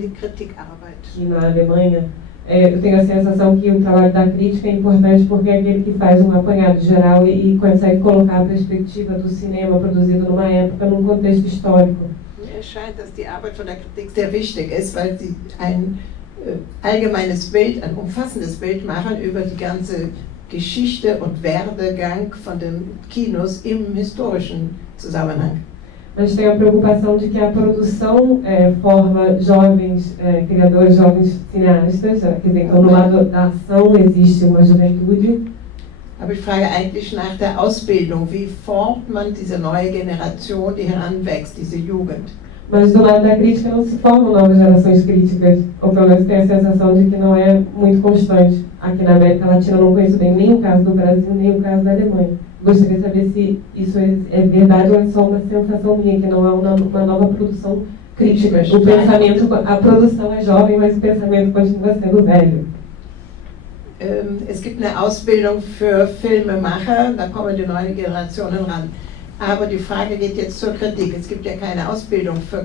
e na Alemanha. Eu tenho a sensação que o trabalho da crítica é importante porque é aquele que faz apanhado geral e consegue colocar a perspectiva do cinema produzido numa época, num contexto histórico. Mir scheint, dass die Arbeit von der Kritik sehr wichtig ist, weil sie ein allgemeines Bild, ein umfassendes Bild machen über die ganze Geschichte und Werdegang von den Kinos im historischen Zusammenhang. Mas tem a preocupação de que a produção forma jovens criadores, jovens cineastas, quer dizer, então no lado da ação existe uma juventude. Aber ich frage eigentlich nach der Ausbildung. Wie formt man diese neue Generation, die heranwächst, diese Jugend? Mas do lado da crítica não se formam novas gerações críticas, ou pelo menos tem a sensação de que não é muito constante. Aqui na América Latina eu não conheço bem nem o caso do Brasil, nem o caso da Alemanha. Gostaria de saber se isso é verdade ou é só uma sensação minha, que não há uma nova produção crítica. O pensamento, a produção é jovem, mas o pensamento continua sendo velho. Es gibt eine Ausbildung für Filmemacher, da kommen die neuen Generationen ran. Aber die Frage geht jetzt zur Kritik. Es gibt ja keine Ausbildung für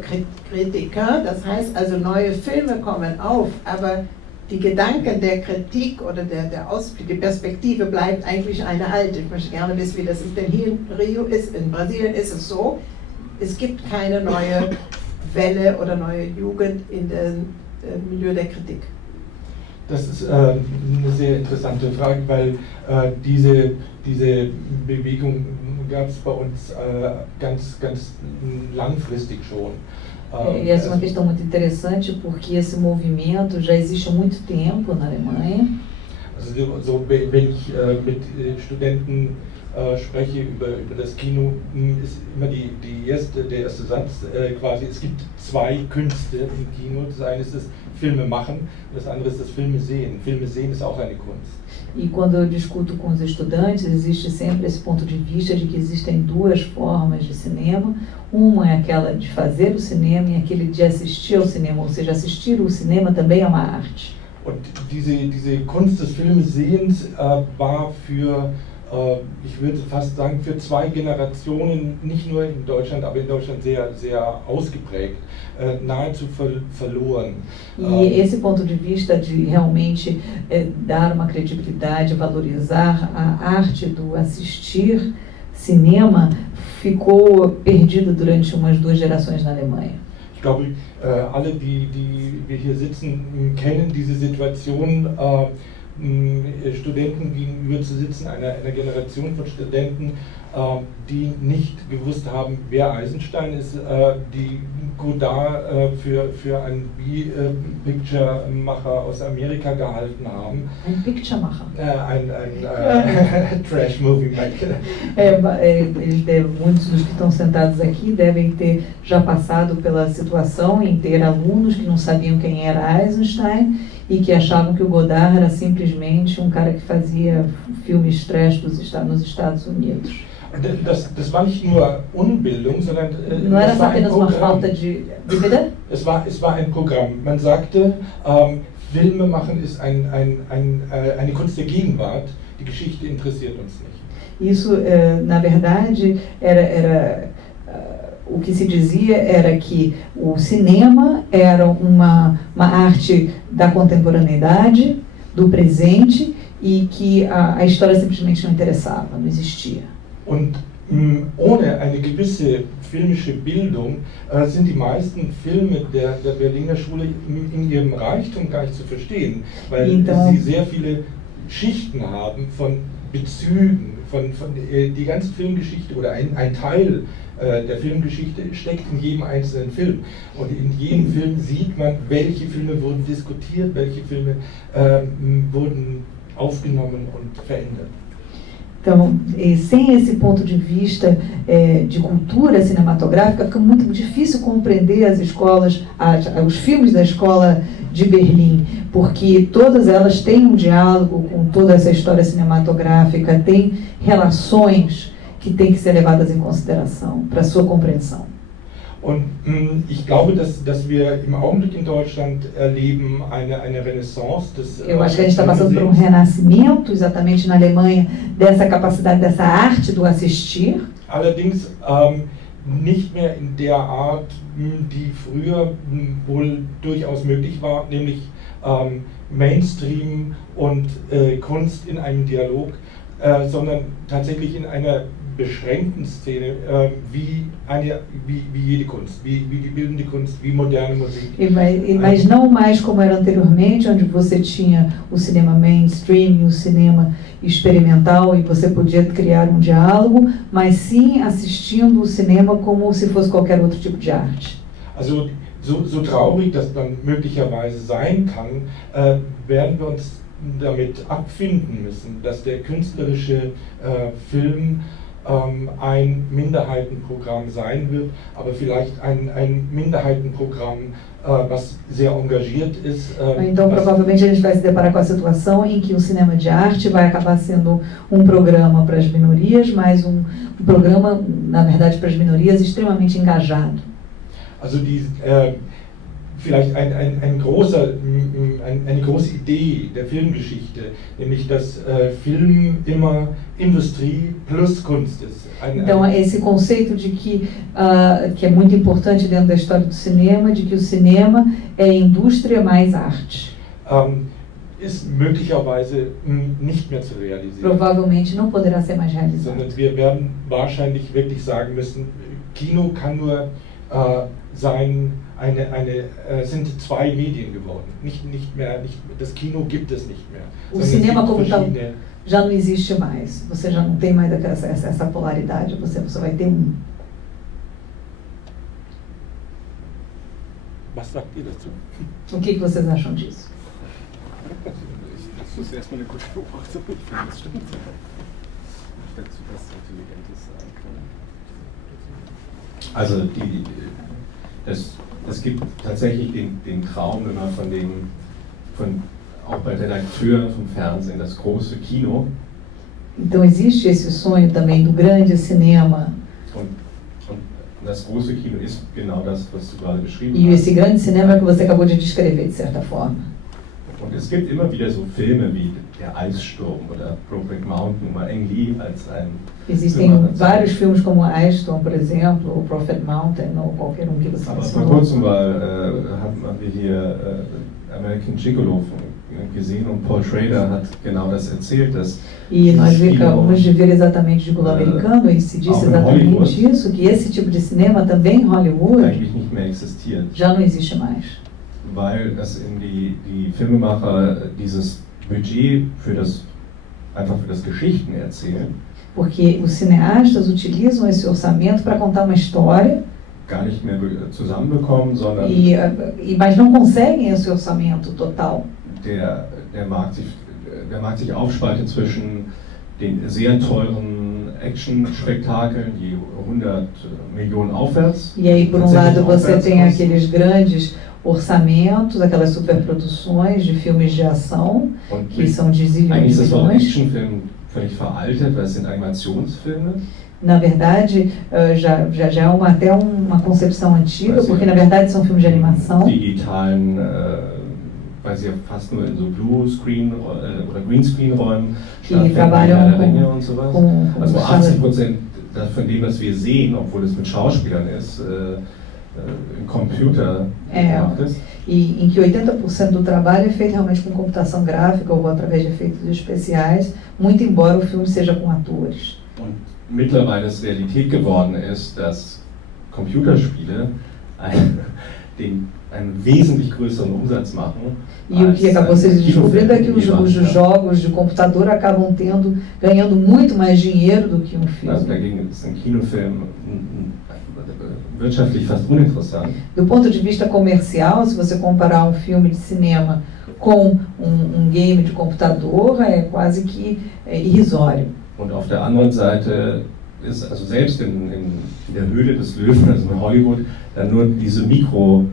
Kritiker, das heißt also neue Filme kommen auf, aber die Gedanken der Kritik oder die Perspektive bleibt eigentlich eine alte. Ich möchte gerne wissen, wie das ist, denn hier in Rio in Brasilien ist es so, es gibt keine neue Welle oder neue Jugend in dem Milieu der Kritik. Das ist eine sehr interessante Frage, weil diese Bewegung gab es bei uns ganz langfristig schon. E essa é uma questão muito interessante porque esse movimento já existe há muito tempo na Alemanha. Also wenn ich mit Studenten spreche über das Kino, ist immer der erste Satz quasi, es gibt zwei Künste im Kino. Das eine ist das Filme machen, das andere ist das Filme sehen. Filme sehen ist auch eine Kunst. E quando eu discuto com os estudantes, existe sempre esse ponto de vista de que existem duas formas de cinema. Uma é aquela de fazer o cinema e aquele de assistir ao cinema, ou seja, assistir o cinema também é uma arte. Und diese Kunst des Filmsehens war für ich würde fast sagen, für zwei Generationen, nicht nur in Deutschland, aber in Deutschland sehr, sehr ausgeprägt, nahezu verloren. E esse ponto de vista de realmente dar uma credibilidade, valorizar a arte do assistir cinema, ficou perdido durante umas 2 gerações na Alemanha. Ich glaube, alle, die wir hier sitzen, kennen diese Situation, Studenten gegenüber zu sitzen, einer Generation von Studenten, die nicht gewusst haben, wer Eisenstein ist, die Godard für einen B-Picture-Macher aus Amerika gehalten haben. Ein Picture-Macher? Ein Trash-Movie-Maker. Muitos dos que estão sentados aqui devem ter já passado pela situação em ter alunos que não sabiam quem era Eisenstein e que achavam que o Godard era simplesmente um cara que fazia filmes trash nos Estados Unidos. Das war nicht nur Unbildung, sondern não era apenas uma falta de vida? Es war ein Programm. Man sagte, Filme machen ist eine Kunst der Gegenwart. Die Geschichte interessiert uns nicht. Isso, na verdade, era o que se dizia era que o cinema era uma arte da contemporaneidade, do presente, e que a história simplesmente não interessava, não existia. Und ohne eine gewisse filmische Bildung sind die meisten Filme der Berliner Schule in ihrem Reichtum gar nicht zu verstehen, weil sie sehr viele Schichten haben von Bezügen, von die ganze Filmgeschichte oder ein Teil der Filmgeschichte steckt in jedem einzelnen Film. Und in jedem Film sieht man, welche Filme wurden diskutiert, welche Filme wurden aufgenommen und verändert. Então, sem esse ponto de vista de cultura cinematográfica, fica muito difícil compreender as escolas, os filmes da escola de Berlim, porque todas elas têm um diálogo com toda essa história cinematográfica, têm relações que têm que ser levadas em consideração para sua compreensão. Und ich glaube, dass wir im Augenblick in Deutschland erleben eine Renaissance des Eu acho que a gente está passando por um renascimento, exatamente na Alemanha, dessa capacidade, dessa arte do assistir. Allerdings nicht mehr in der Art, die früher wohl durchaus möglich war, nämlich Mainstream und Kunst in einem Dialog, sondern tatsächlich in einer beschränkten Szene, wie jede Kunst, wie die bildende Kunst, wie moderne Musik. Mas não mais como era anteriormente, onde você tinha o cinema mainstream e o cinema experimental e você podia criar um diálogo, mas sim assistindo o cinema como se fosse qualquer outro tipo de arte. Also so traurig das dann möglicherweise sein kann, werden wir uns damit abfinden müssen, dass der künstlerische Film ein Minderheitenprogramm sein wird, aber vielleicht ein Minderheitenprogramm, was sehr engagiert ist. Então, provavelmente a gente vai se deparar com a situação em que o cinema de arte vai acabar sendo um programa para as minorias, mas um programa, na verdade, para as minorias extremamente engajado. Also vielleicht eine große Idee der Filmgeschichte, nämlich dass Film immer Industrie plus Kunst ist. Então, esse conceito de que é muito importante dentro da história do cinema, de que o cinema é indústria mais arte. Ist möglicherweise nicht mehr zu realisieren. Provavelmente não poderá ser mais realizado. Sondern wir werden wahrscheinlich wirklich sagen müssen, Kino kann nur sind zwei Medien geworden. Das Kino gibt es nicht mehr. O cinema como tal já não existe mais. Você já não tem mais essa polaridade. Você vai ter um. Was sagt ihr dazu? O que vocês acham disso? Das ist erstmal eine gute Beobachtung. Ich finde, das stimmt. Dazu was Intelligentes sagen kann. Also es gibt tatsächlich den Traum immer auch bei Redakteur vom Fernsehen, das große Kino. Então existe esse sonho também do grande cinema. Und das große Kino ist genau das, was du gerade beschrieben hast. E esse grande cinema que você acabou de descrever, de certa forma. Und es gibt immer wieder so Filme wie Der Eissturm oder Brokeback Mountain, wo Ang Lee als ein Existem vários filmes como Eissturm, por exemplo, ou Brokeback Mountain, ou qualquer um que você Aber vor kurzem haben wir hier American Gigolo gesehen und Paul Schrader hat genau das erzählt, dass e nós acabamos de ver exatamente Gigolo americano e se disse exatamente isso, que esse tipo de cinema também em Hollywood eigentlich nicht mehr existiert. Já não existe mais. Weil es die Filmemacher dieses Budget einfach für das Geschichtenerzählen. Porque os cineastas utilizam esse orçamento para contar uma história. Gar nicht mehr zusammenbekommen, sondern mas não conseguem esse orçamento total. Der Markt sich aufspaltet zwischen den sehr teuren Action-Spektakeln, die 100 Millionen aufwärts. E aí, por lado, você tem aqueles grandes orçamentos, aquelas superproduções de filmes de ação, que são de zilhões de milhões. Actionfilm völlig veraltet, weil es sind Animationsfilme. Na verdade, já é até uma concepção antiga, porque na verdade são filmes de animação. Digitalen, weil sie fast nur in so Bluescreen oder Greenscreen-Räumen stattfinden und sowas. Also 80% von dem, was wir sehen, obwohl es mit Schauspielern ist, im Computer gemacht ist. E em que 80% do trabalho é feito realmente com computação gráfica ou através de efeitos especiais, muito embora o filme seja com atores. Und mittlerweile es Realität geworden ist, dass Computerspiele einen wesentlich größeren Umsatz machen. E o que acabou se descobrindo é que os jogos de computador acabam ganhando muito mais dinheiro do que um filme. Also dagegen ist ein Kinofilm wirtschaftlich fast uninteressant. Do ponto de vista comercial, se você comparar um filme de cinema com um game de computador, é quase que irrisório. Und auf der anderen Seite ist also selbst in der Höhle des Löwen, also in Hollywood, dann nur diese Mikrofilme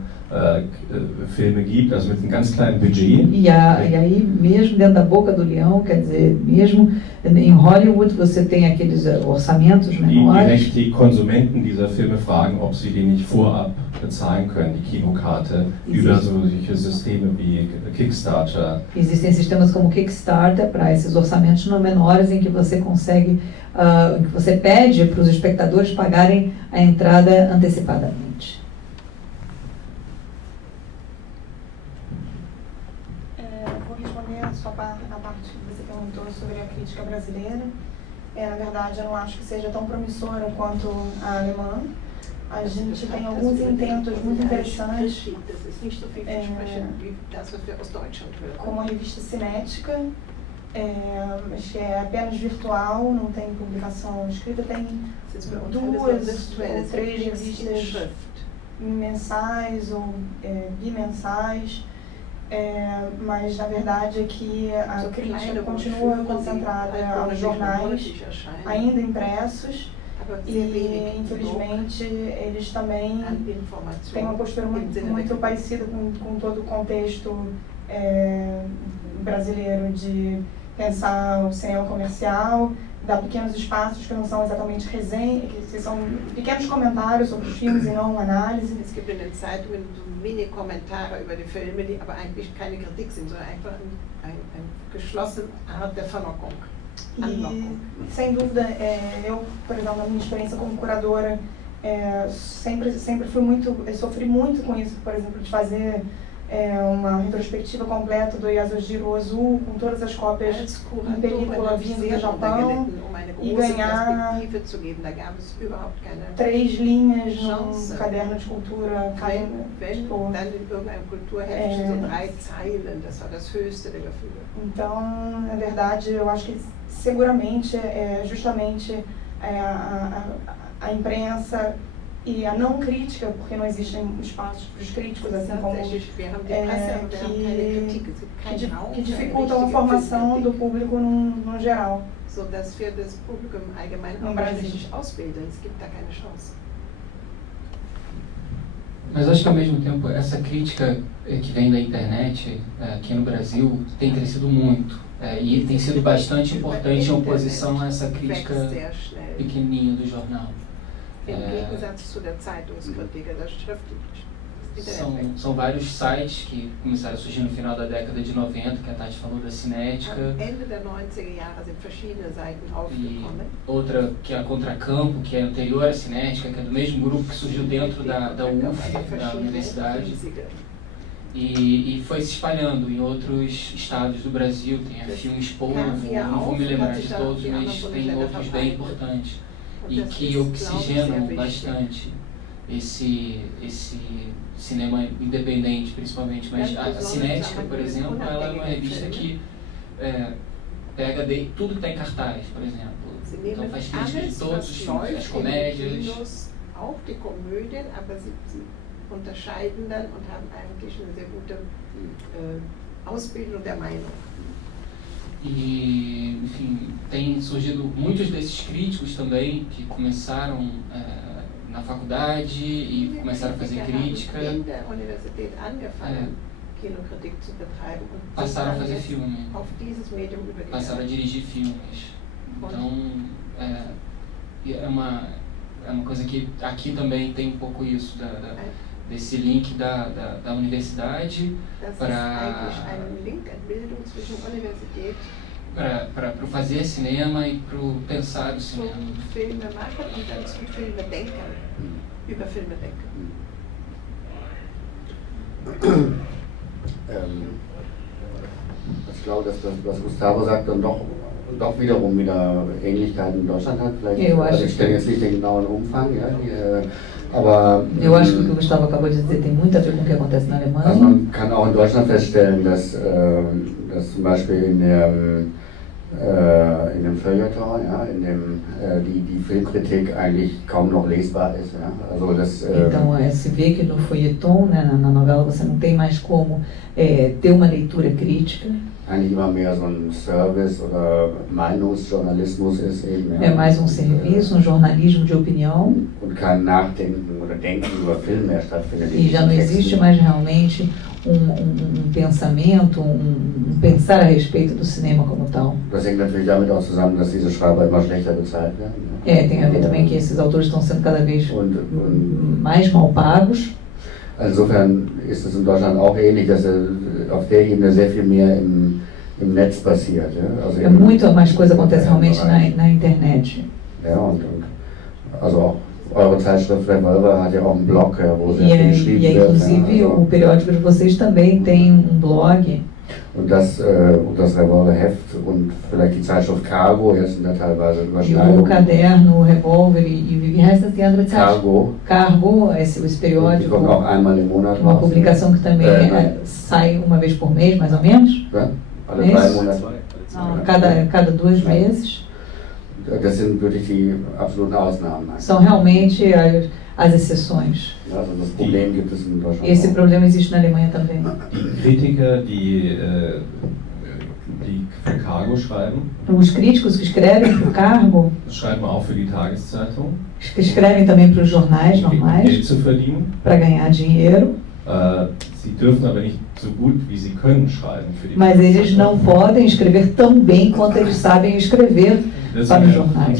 gibt, also mit einem ganz kleinen Budget. E aí, mesmo dentro da boca do leão, quer dizer, mesmo em Hollywood você tem aqueles orçamentos menores. Die Konsumenten dieser Filme fragen, ob sie die nicht vorab bezahlen können, die Kinokarte, über solche Systeme wie Kickstarter. Existem sistemas como Kickstarter para esses orçamentos não menores em que você consegue, em que você pede para os espectadores pagarem a entrada antecipadamente. Vou responder a parte que você perguntou sobre a crítica brasileira. Na verdade, eu não acho que seja tão promissora quanto a alemã. A gente tem alguns intentos muito interessantes, como a revista Cinética, que é apenas virtual, não tem publicação escrita, tem 2 ou 3 revistas mensais ou bimensais. mas a verdade é que a crítica continua concentrada aos jornais, ainda impressos, e infelizmente eles também têm uma postura muito parecida com todo o contexto brasileiro de pensar o cinema comercial, dar pequenos espaços que não são exatamente resenha, que são pequenos comentários sobre os filmes e não uma análise. Es gibt in den Zeitungen so Mini-Kommentare über die Filme, die aber eigentlich keine Kritik sind, sondern einfach eine geschlossene Art der Verlockung. E, sem dúvida, eu, por exemplo, na minha experiência como curadora, sempre fui muito, eu sofri muito com isso, por exemplo, de fazer uma retrospectiva completa do Yasujiro Ozu, com todas as cópias em película vindo do Japão, e ganhar 3 linhas num caderno de cultura. Então, na verdade, eu acho que seguramente justamente a imprensa e a não crítica, porque não existem espaços para os críticos, assim como que dificultam a formação do público no geral. No Brasil. Mas acho que ao mesmo tempo essa crítica que vem da internet aqui no Brasil tem crescido muito e tem sido bastante importante em oposição a essa crítica pequenininha do jornal. São vários sites que começaram a surgir no final da década de 90, que a Tati falou da Cinética. E outra que é a Contracampo, que é anterior à Cinética, que é do mesmo grupo que surgiu dentro da UF, da universidade. E foi se espalhando em outros estados do Brasil. Tem a Filmes Povo, não vou me lembrar de todos, mas tem outros bem importantes. E que oxigenam bastante esse cinema independente, principalmente. Mas a Cinética, por exemplo, ela é uma revista que pega tudo que está em cartaz, por exemplo. Então faz crítica de todos os filmes, as comédias. Unterscheiden dann und haben eigentlich eine sehr gute Ausbildung der Meinung. E, enfim, tem surgido muitos desses críticos também que começaram na faculdade e começaram a fazer crítica. Passaram a fazer filme, passaram a dirigir filmes. Então, é uma coisa que aqui também tem um pouco isso desse link da universidade para o fazer cinema e para o pensar o cinema. Ich glaube, dass das, was Gustavo sagt, dann doch wiederum wieder Ähnlichkeiten in Deutschland hat. Vielleicht, ich kenne jetzt nicht den genauen Umfang, ja, aber eu acho que o que o Gustavo acabou de dizer tem muito a ver com o que acontece na Alemanha. Also man kann auch in Deutschland feststellen, dass zum Beispiel in dem Feuilleton, ja, die Filmkritik eigentlich kaum noch lesbar ist. Ja? Also das, então, se vê que no feuilleton, né, na novela, você não tem mais como ter uma leitura crítica. Eigentlich immer mehr so ein Service oder Meinungsjournalismus ist eben. É mais serviço, jornalismo de opinião. Und kein Nachdenken oder Denken über Film mehr stattfindet. E já não existe mais realmente pensamento, pensar a respeito do cinema como tal. Das hängt natürlich damit auch zusammen, dass diese Schreiber immer schlechter bezahlt werden. Tem a ver também que esses autores estão sendo cada vez mais mal pagos. Insofern ist es in Deutschland auch ähnlich, dass auf der Ebene sehr viel mehr im Netz passiert. Ja? Also muito mais coisa acontece realmente na internet. Ja, und also auch eure Zeitschrift Revolver hat ja auch einen Blog, wo sehr viel geschrieben wird. Inclusive, also, o periódico de vocês também tem blog. Und das Revolver-Heft und vielleicht die Zeitschrift Cargo, jetzt sind da teilweise Überschneidungen. E o caderno, o Revolver wie heißt das die andere Zeitschrift? Cargo, esse periódico. Die kommt auch einmal im Monat uma publicação que também sai uma vez por mês, mais ou menos? Ja, alle 3 Monate. Cada 2 meses. das sind wirklich die absoluten Ausnahmen. São realmente as exceções. Ja, also das Problem gibt es in Deutschland. Esse problema existe na Alemanha também. Die Kritiker, die für Cargo schreiben, os críticos que escrevem para o Cargo, schreiben auch für die Tageszeitung, escrevem também para os jornais normais, Geld zu verdienen, para ganhar dinheiro. Sie dürfen aber nicht so gut wie sie können schreiben für die Mas eles não podem escrever tão bem quanto eles sabem escrever para os jornais.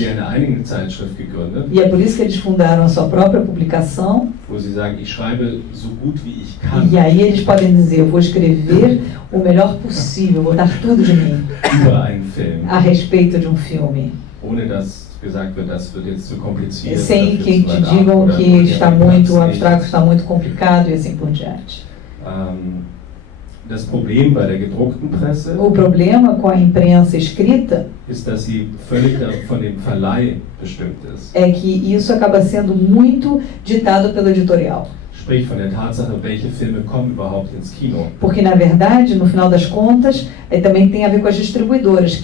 E é por isso que eles fundaram a sua própria publicação. Wo sie sagen, ich schreibe so gut wie ich kann. E aí eles podem dizer, eu vou escrever o melhor possível, vou dar tudo de mim über einen Film, a respeito de um filme. Ohne dass gesagt wird, das wird jetzt zu kompliziert. Sem que te digam que está muito abstrato, está muito complicado e assim por diante. Das Problem bei der gedruckten Presse o problema com a imprensa escrita ist, dass sie völlig von dem Verleih bestimmt ist. É que isso acaba sendo muito ditado pelo editorial. Sprich von der Tatsache, welche Filme kommen überhaupt ins Kino. Porque na verdade, no final das contas, também tem a ver com as distribuidoras.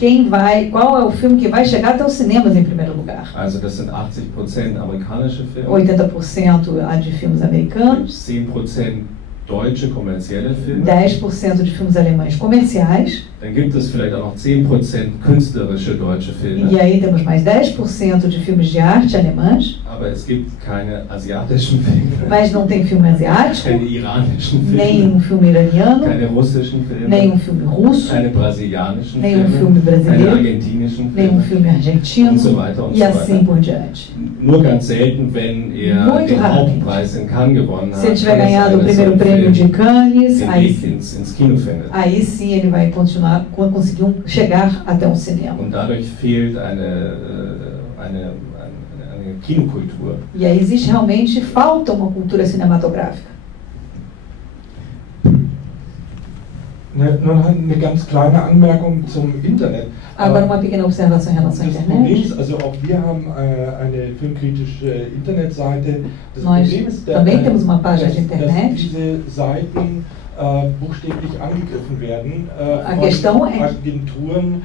Qual é o filme que vai chegar até os cinemas em primeiro lugar? Also das sind 80% amerikanische Filme. 80% de filmes americanos. 10% deutsche kommerzielle Filme. 10% de filmes alemães comerciais. Dann gibt es vielleicht auch noch 10% künstlerische deutsche Filme. E aí temos mais 10% de filmes de arte alemães. Aber es gibt keine asiatischen Filme. Mas não tem filme asiático. Keine iranischen Filme. Nem filme iraniano. Keine russischen Filme. Nem filme russo. Keine brasilianischen nem Filme. Filme brasileiro. Keine argentinischen Filme. Nem filme argentino. Und so weiter und e so assim weiter. por diante. Nur ganz selten, wenn den Hauptpreis in Cannes gewonnen hat. Se ele tiver ganhado o primeiro prêmio de Cannes, ins Kino findet. Aí sim ele vai conseguir chegar até um cinema. Und dadurch fehlt eine Kinokultur. E aí falta uma cultura cinematográfica. Nur noch eine ganz kleine Anmerkung zum Internet. Agora uma pequena observação em relação à internet. Also auch wir haben eine filmkritische Internetseite. Das Nós Problem ist, também temos uma página de internet. Dass diese Seiten buchstäblich angegriffen werden von Agenturen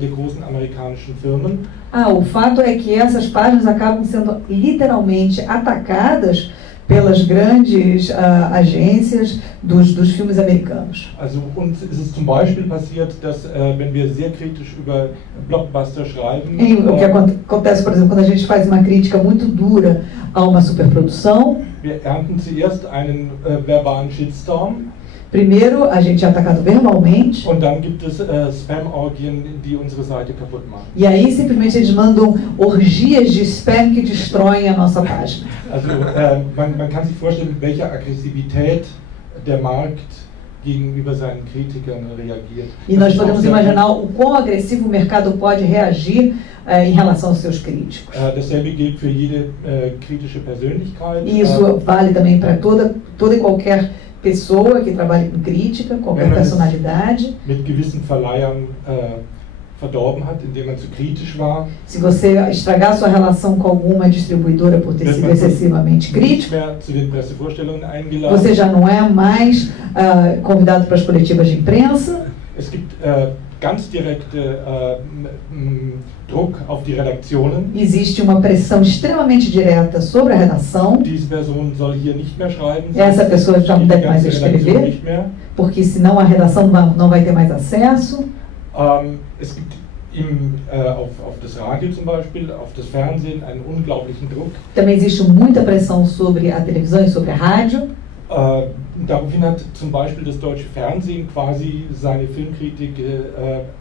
der großen amerikanischen Firmen. O fato é que essas páginas acabam sendo literalmente atacadas pelas grandes agências dos filmes americanos. Also uns ist es zum Beispiel passiert, dass wenn wir sehr kritisch über Blockbuster schreiben, o que acontece, por exemplo, quando a gente faz uma crítica muito dura a uma superprodução, wir ernten zuerst einen verbalen Shitstorm. Primeiro, a gente é atacado verbalmente. Und dann gibt es Spam-Orgien, die unsere Seite kaputt machen. E aí simplesmente eles mandam orgias de spam que destroem a nossa página. Also man kann sich vorstellen, welche Aggressivität der Markt gegenüber seinen Kritikern reagiert. E nós podemos imaginar o quão agressivo o mercado pode reagir em relação aos seus críticos. Dasselbe gilt für jede kritische Persönlichkeit. E isso vale também para toda e qualquer pessoa que trabalha com crítica, qualquer personalidade. Mit gewissen Verleihern verdorben hat, indem man zu kritisch war. Se você estragar sua relação com alguma distribuidora por ter sido excessivamente crítico, zu den Pressevorstellungen eingeladen. Você já não é mais convidado para as coletivas de imprensa. Es gibt ganz direkte Druck auf die Redaktionen. Existe uma pressão extremamente direta sobre a redação. Diese Person soll hier nicht mehr schreiben. Essa pessoa já não deve mais escrever, porque senão a redação não vai ter mais acesso. Es gibt auf das Radio zum Beispiel, auf das Fernsehen einen unglaublichen Druck. Também existe muita pressão sobre a televisão e sobre a rádio. Daraufhin hat zum Beispiel das deutsche Fernsehen quasi seine Filmkritik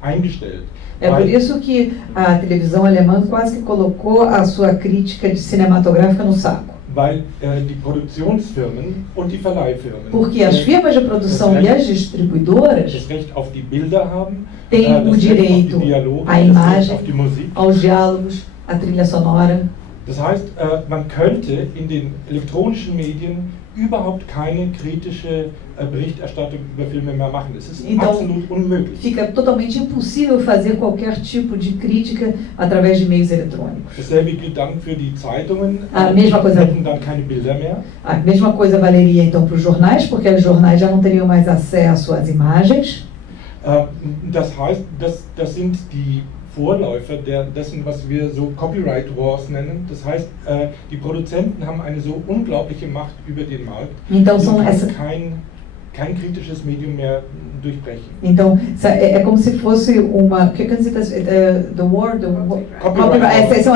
eingestellt. É por isso que a televisão alemã quase que colocou a sua crítica cinematográfica no saco. Weil die Produktionsfirmen und die Verleihfirmen, porque as firmas de produção e as distribuidoras das Recht auf die Bilder haben, têm o direito à imagem, aos diálogos, à trilha sonora. Das heißt, man könnte in den elektronischen Medien überhaupt keine kritische Berichterstattung über Filme mehr machen. Es ist absolut unmöglich. Fica totalmente impossível fazer qualquer tipo de crítica através de meios eletrônicos. Dasselbe gilt dann für die Zeitungen. A mesma coisa. Hätten dann keine Bilder mehr. A mesma coisa valeria então para os jornais, porque os jornais já não teriam mais acesso às imagens. Das heißt, das sind die Vorläufer dessen, was wir so Copyright Wars nennen. Das heißt, die Produzenten haben eine so unglaubliche Macht über den Markt, então, kein kritisches Medium mehr durchbrechen. Então, é como se fosse uma... Que quer dizer,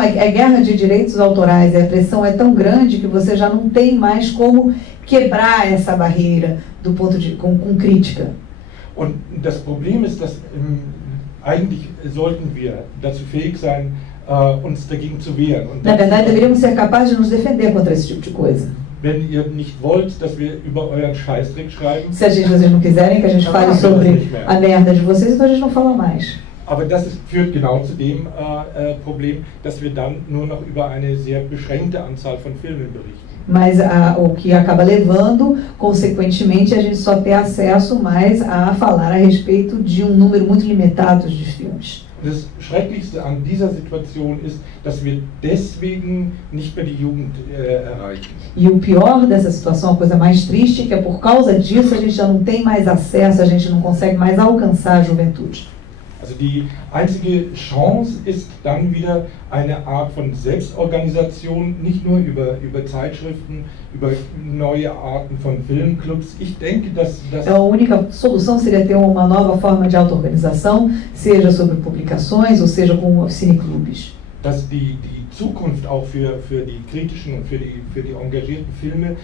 a guerra de direitos autorais, a pressão é tão grande que você já não tem mais como quebrar essa barreira do ponto de com crítica. Und das Problem ist, dass eigentlich sollten wir dazu fähig sein, uns dagegen zu wehren. Na verdade, deveríamos ser capazes de nos defender contra esse tipo de coisa. Wenn ihr nicht wollt, dass wir über euren Scheißdreck schreiben, se vocês não quiserem que a gente fale sobre a merda de vocês, então a gente não fala mais. Aber das führt genau zu dem Problem, dass wir dann nur noch über eine sehr beschränkte Anzahl von Filmen berichten. Mas o que acaba levando, consequentemente, a gente só ter acesso mais a falar a respeito de número muito limitado de filmes. Das Schrecklichste an dieser Situation ist, dass wir deswegen nicht mehr die Jugend erreichen. E o pior dessa situação, a coisa mais triste, é que por causa disso a gente já não tem mais acesso, a gente não consegue mais alcançar a juventude. Also die einzige Chance ist dann wieder eine Art von Selbstorganisation, nicht nur über Zeitschriften, über neue Arten von Filmclubs. Ich denke, dass a única solução seria ter uma nova forma de auto-organização, seja sobre publicações ou seja com cineclubes. Dass die Zukunft auch für die kritischen und für die engagierten Filme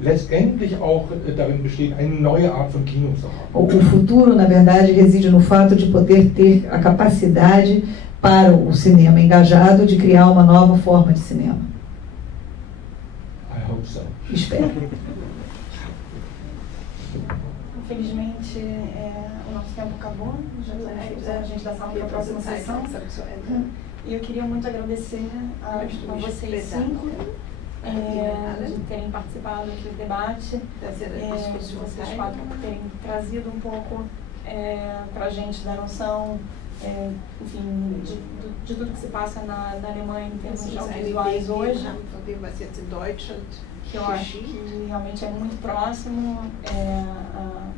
letztendlich auch darin besteht, eine neue Art von Kino zu haben. O futuro, na verdade, reside no fato de poder ter a capacidade para o cinema engajado de criar uma nova forma de cinema. I hope so. Espero. Infelizmente, o nosso tempo acabou. Já a gente dá salva para a próxima sessão. E eu queria muito agradecer a vocês 5 de terem participado aqui do debate, de vocês 4 terem trazido um pouco para a gente da noção, enfim, de tudo que se passa na Alemanha em termos audiovisuais hoje, que eu acho que realmente é muito próximo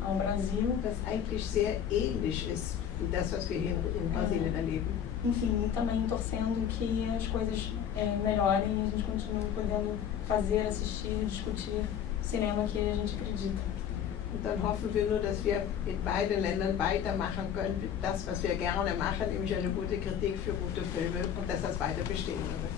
ao Brasil. Das eigentlich sehr ähnlich ist wie das, was wir hier in Brasilien erleben. Enfim, e também torcendo que as coisas melhorem e a gente continue podendo fazer, assistir, discutir cinema que a gente acredita. Und dann hoffen wir nur, dass wir in beiden Ländern weitermachen können, das, was wir gerne machen, nämlich eine gute Kritik für gute Filme und dass das weiter bestehen wird.